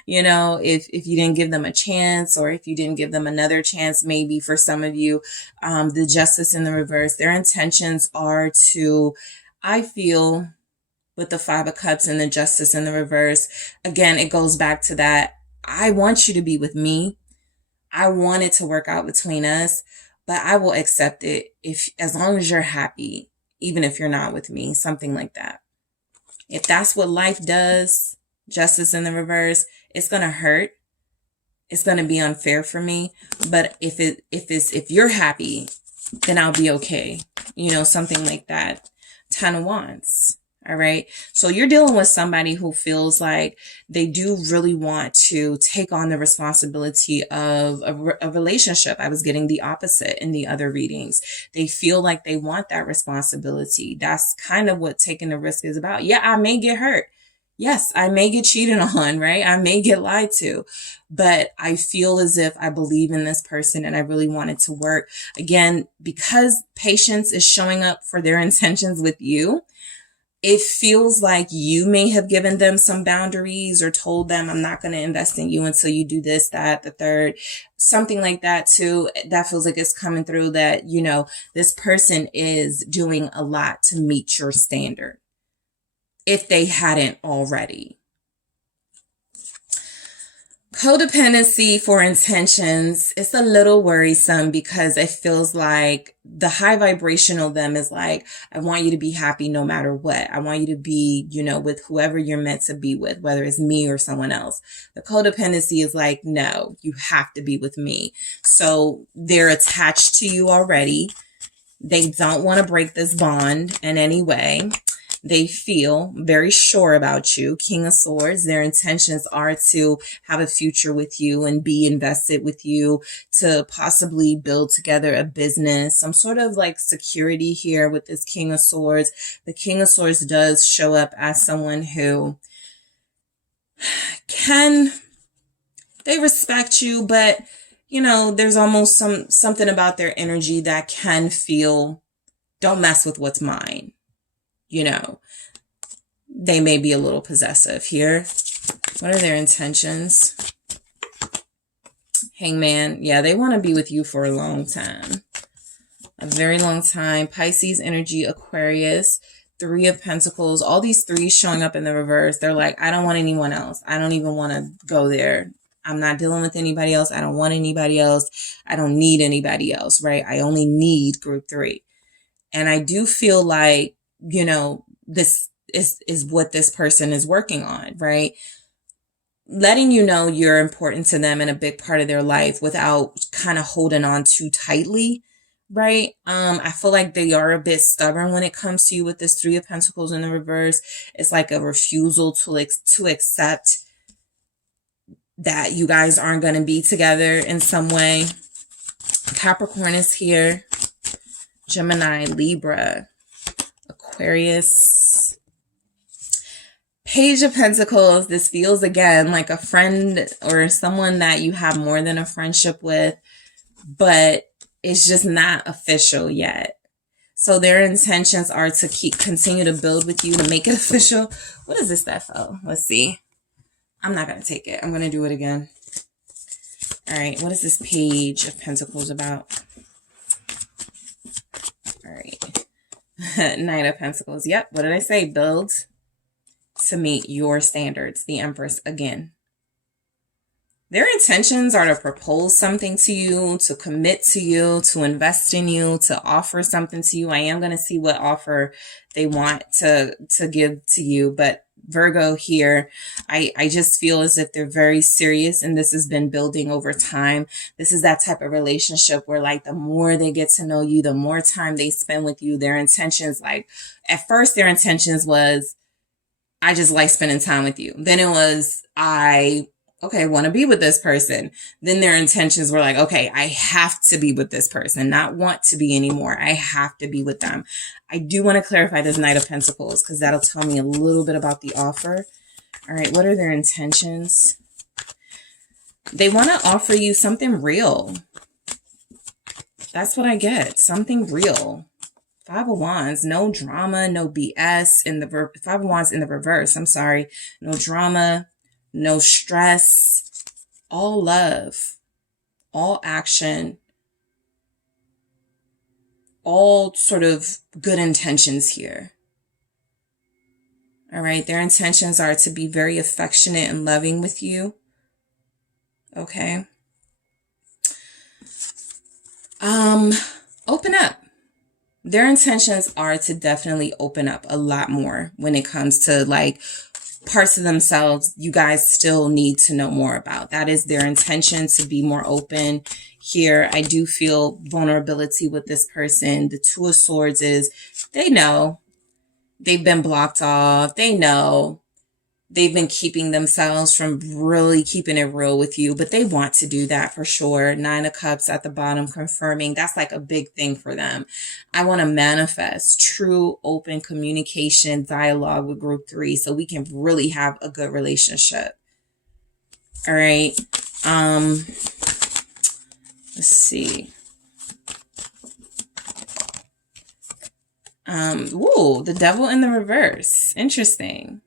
if you didn't give them a chance, or if you didn't give them another chance. Maybe for some of you, the justice in the reverse, their intentions are to, I feel, with the 5 of Cups and the justice in the reverse, again, it goes back to that. I want you to be with me. I want it to work out between us, but I will accept it as long as you're happy, even if you're not with me, something like that. If that's what life does, justice in the reverse, it's going to hurt. It's going to be unfair for me. But if you're happy, then I'll be okay. you know, something like that. 10 of Wands. All right. So you're dealing with somebody who feels like they do really want to take on the responsibility of a relationship. I was getting the opposite in the other readings. They feel like they want that responsibility. That's kind of what taking the risk is about. Yeah, I may get hurt. Yes, I may get cheated on, right? I may get lied to, but I feel as if I believe in this person and I really want it to work. Again, because patience is showing up for their intentions with you, it feels like you may have given them some boundaries or told them, I'm not going to invest in you until you do this, that, the third, something like that too. That feels like it's coming through that, you know, this person is doing a lot to meet your standard if they hadn't already. Codependency for intentions, it's a little worrisome because it feels like the high vibrational them is like, I want you to be happy no matter what. I want you to be, you know, with whoever you're meant to be with, whether it's me or someone else. The codependency is like, no, you have to be with me. So they're attached to you already. They don't want to break this bond in any way. They feel very sure about you. King of Swords, their intentions are to have a future with you and be invested with you, to possibly build together a business, some sort of like security here with this King of Swords. The King of Swords does show up as someone who they respect you, but you know, there's almost something about their energy that can feel, don't mess with what's mine. You know, they may be a little possessive here. What are their intentions? Hangman. Yeah, they want to be with you for a long time. A very long time. Pisces energy, Aquarius, Three of Pentacles. All these threes showing up in the reverse. They're like, I don't want anyone else. I don't even want to go there. I'm not dealing with anybody else. I don't want anybody else. I don't need anybody else, right? I only need group 3. And I do feel like, you know, this is what this person is working on, right? Letting you know you're important to them and a big part of their life without kind of holding on too tightly, right? I feel like they are a bit stubborn when it comes to you with this Three of Pentacles in the reverse. It's like a refusal to accept that you guys aren't going to be together in some way. Capricorn is here. Gemini, Libra, Aquarius, Page of Pentacles. This feels again like a friend or someone that you have more than a friendship with, but it's just not official yet. So their intentions are to continue to build with you to make it official. What is this that fell? Let's see. I'm not going to take it. I'm going to do it again. All right. What is this Page of Pentacles about? All right. Knight of Pentacles. Yep. What did I say? Build to meet your standards. The Empress again. Their intentions are to propose something to you, to commit to you, to invest in you, to offer something to you. I am going to see what offer they want to give to you. But Virgo here, I just feel as if they're very serious and this has been building over time. This is that type of relationship where like the more they get to know you, the more time they spend with you, their intentions, like at first their intentions was, I just like spending time with you. Then it was, okay, want to be with this person. Then their intentions were like, okay, I have to be with this person, not want to be anymore. I have to be with them. I do want to clarify this Knight of Pentacles because that'll tell me a little bit about the offer. All right, what are their intentions? They want to offer you something real. That's what I get. Something real. Five of Wands, no drama, no BS in the Five of Wands in the reverse. I'm sorry. No drama, no stress, all love, all action, all sort of good intentions here. All right. Their intentions are to be very affectionate and loving with you. Okay. Open up. Their intentions are to definitely open up a lot more when it comes to like parts of themselves you guys still need to know more about. That is their intention, to be more open here. I do feel vulnerability with this person. The Two of Swords is, they know they've been blocked off. They know they've been keeping themselves from really keeping it real with you, but they want to do that for sure. Nine of Cups at the bottom, confirming that's like a big thing for them. I want to manifest true open communication, dialogue with group 3 so we can really have a good relationship. All right. Let's see. Whoa, the Devil in the reverse. Interesting.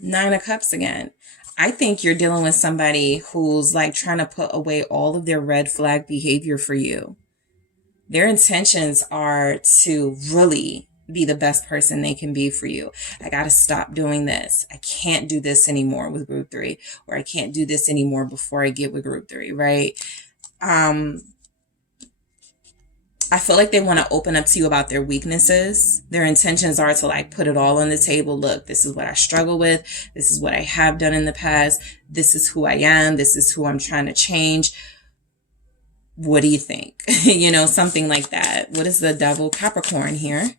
Nine of Cups again. I think you're dealing with somebody who's like trying to put away all of their red flag behavior for you. Their intentions are to really be the best person they can be for you. I got to stop doing this. I can't do this anymore with group 3, or I can't do this anymore before I get with group 3, right? I feel like they want to open up to you about their weaknesses. Their intentions are to like put it all on the table. Look, this is what I struggle with. This is what I have done in the past. This is who I am. This is who I'm trying to change. What do you think? You know, something like that. What is the Devil? Capricorn here.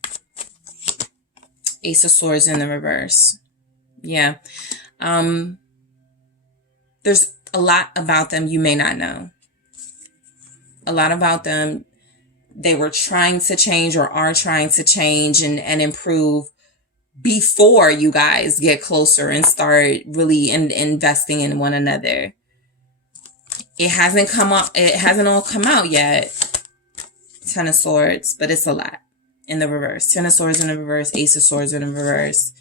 Ace of Swords in the reverse. Yeah. There's a lot about them you may not know. A lot about them. They were trying to change or are trying to change and improve before you guys get closer and start really investing in one another. It hasn't come up. It hasn't all come out yet. Ten of Swords, but it's a lot in the reverse. Ten of Swords in the reverse. Ace of Swords in the reverse.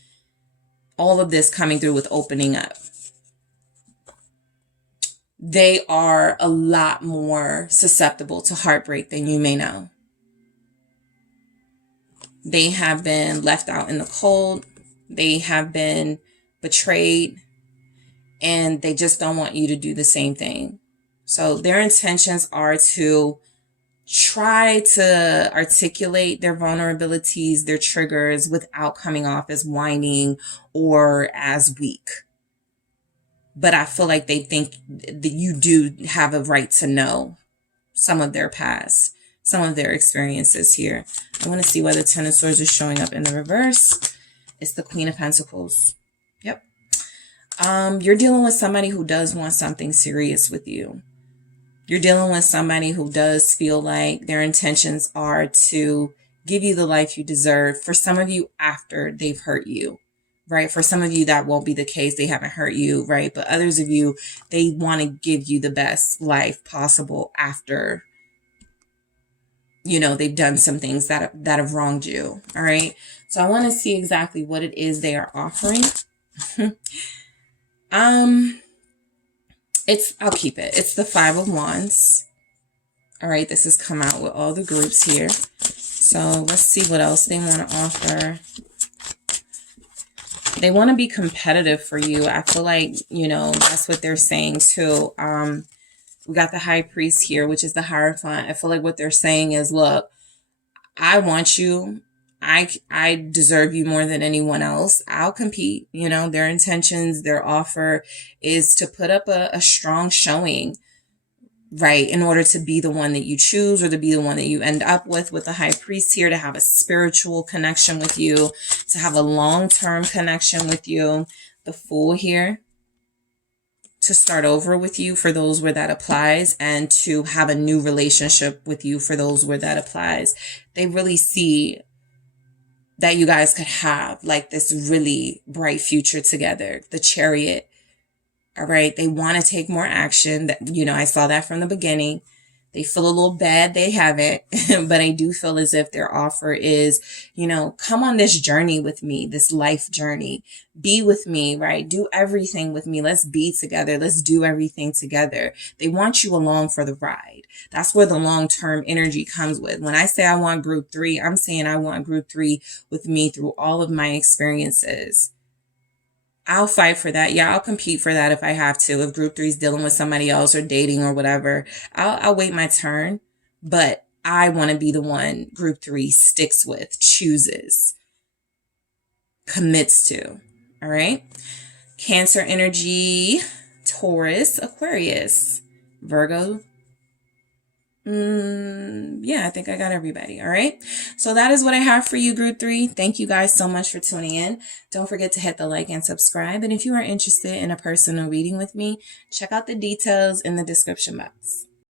All of this coming through with opening up. They are a lot more susceptible to heartbreak than you may know. They have been left out in the cold. They have been betrayed. And they just don't want you to do the same thing. So their intentions are to try to articulate their vulnerabilities, their triggers, without coming off as whining or as weak. But I feel like they think that you do have a right to know some of their past, some of their experiences here. I want to see why the Ten of Swords is showing up in the reverse. It's the Queen of Pentacles. Yep. You're dealing with somebody who does want something serious with you. You're dealing with somebody who does feel like their intentions are to give you the life you deserve. For some of you, after they've hurt you. Right? For some of you, that won't be the case. They haven't hurt you, right? But others of you, they want to give you the best life possible after, you know, they've done some things that have wronged you. All right. So I want to see exactly what it is they are offering. I'll keep it. It's the Five of Wands. All right. This has come out with all the groups here. So let's see what else they want to offer. They want to be competitive for you. I feel like, you know, that's what they're saying too. We got the High Priest here, which is the Hierophant. I feel like what they're saying is, look, I want you. I deserve you more than anyone else. I'll compete. You know, their intentions, their offer is to put up a strong showing, right, in order to be the one that you choose or to be the one that you end up with the High Priest here, to have a spiritual connection with you, to have a long-term connection with you. The Fool here, to start over with you for those where that applies, and to have a new relationship with you for those where that applies. They really see that you guys could have like this really bright future together. The Chariot. All right. They want to take more action. That, you know, I saw that from the beginning. They feel a little bad they haven't, but I do feel as if their offer is, you know, come on this journey with me, this life journey. Be with me, right? Do everything with me. Let's be together. Let's do everything together. They want you along for the ride. That's where the long-term energy comes with. When I say I want group 3, I'm saying I want group 3 with me through all of my experiences. I'll fight for that. Yeah, I'll compete for that if I have to. If group 3 is dealing with somebody else or dating or whatever, I'll wait my turn. But I want to be the one group 3 sticks with, chooses, commits to. All right. Cancer energy, Taurus, Aquarius, Virgo. Yeah, I think I got everybody. All right. So that is what I have for you, group 3. Thank you guys so much for tuning in. Don't forget to hit the like and subscribe. And if you are interested in a personal reading with me, check out the details in the description box.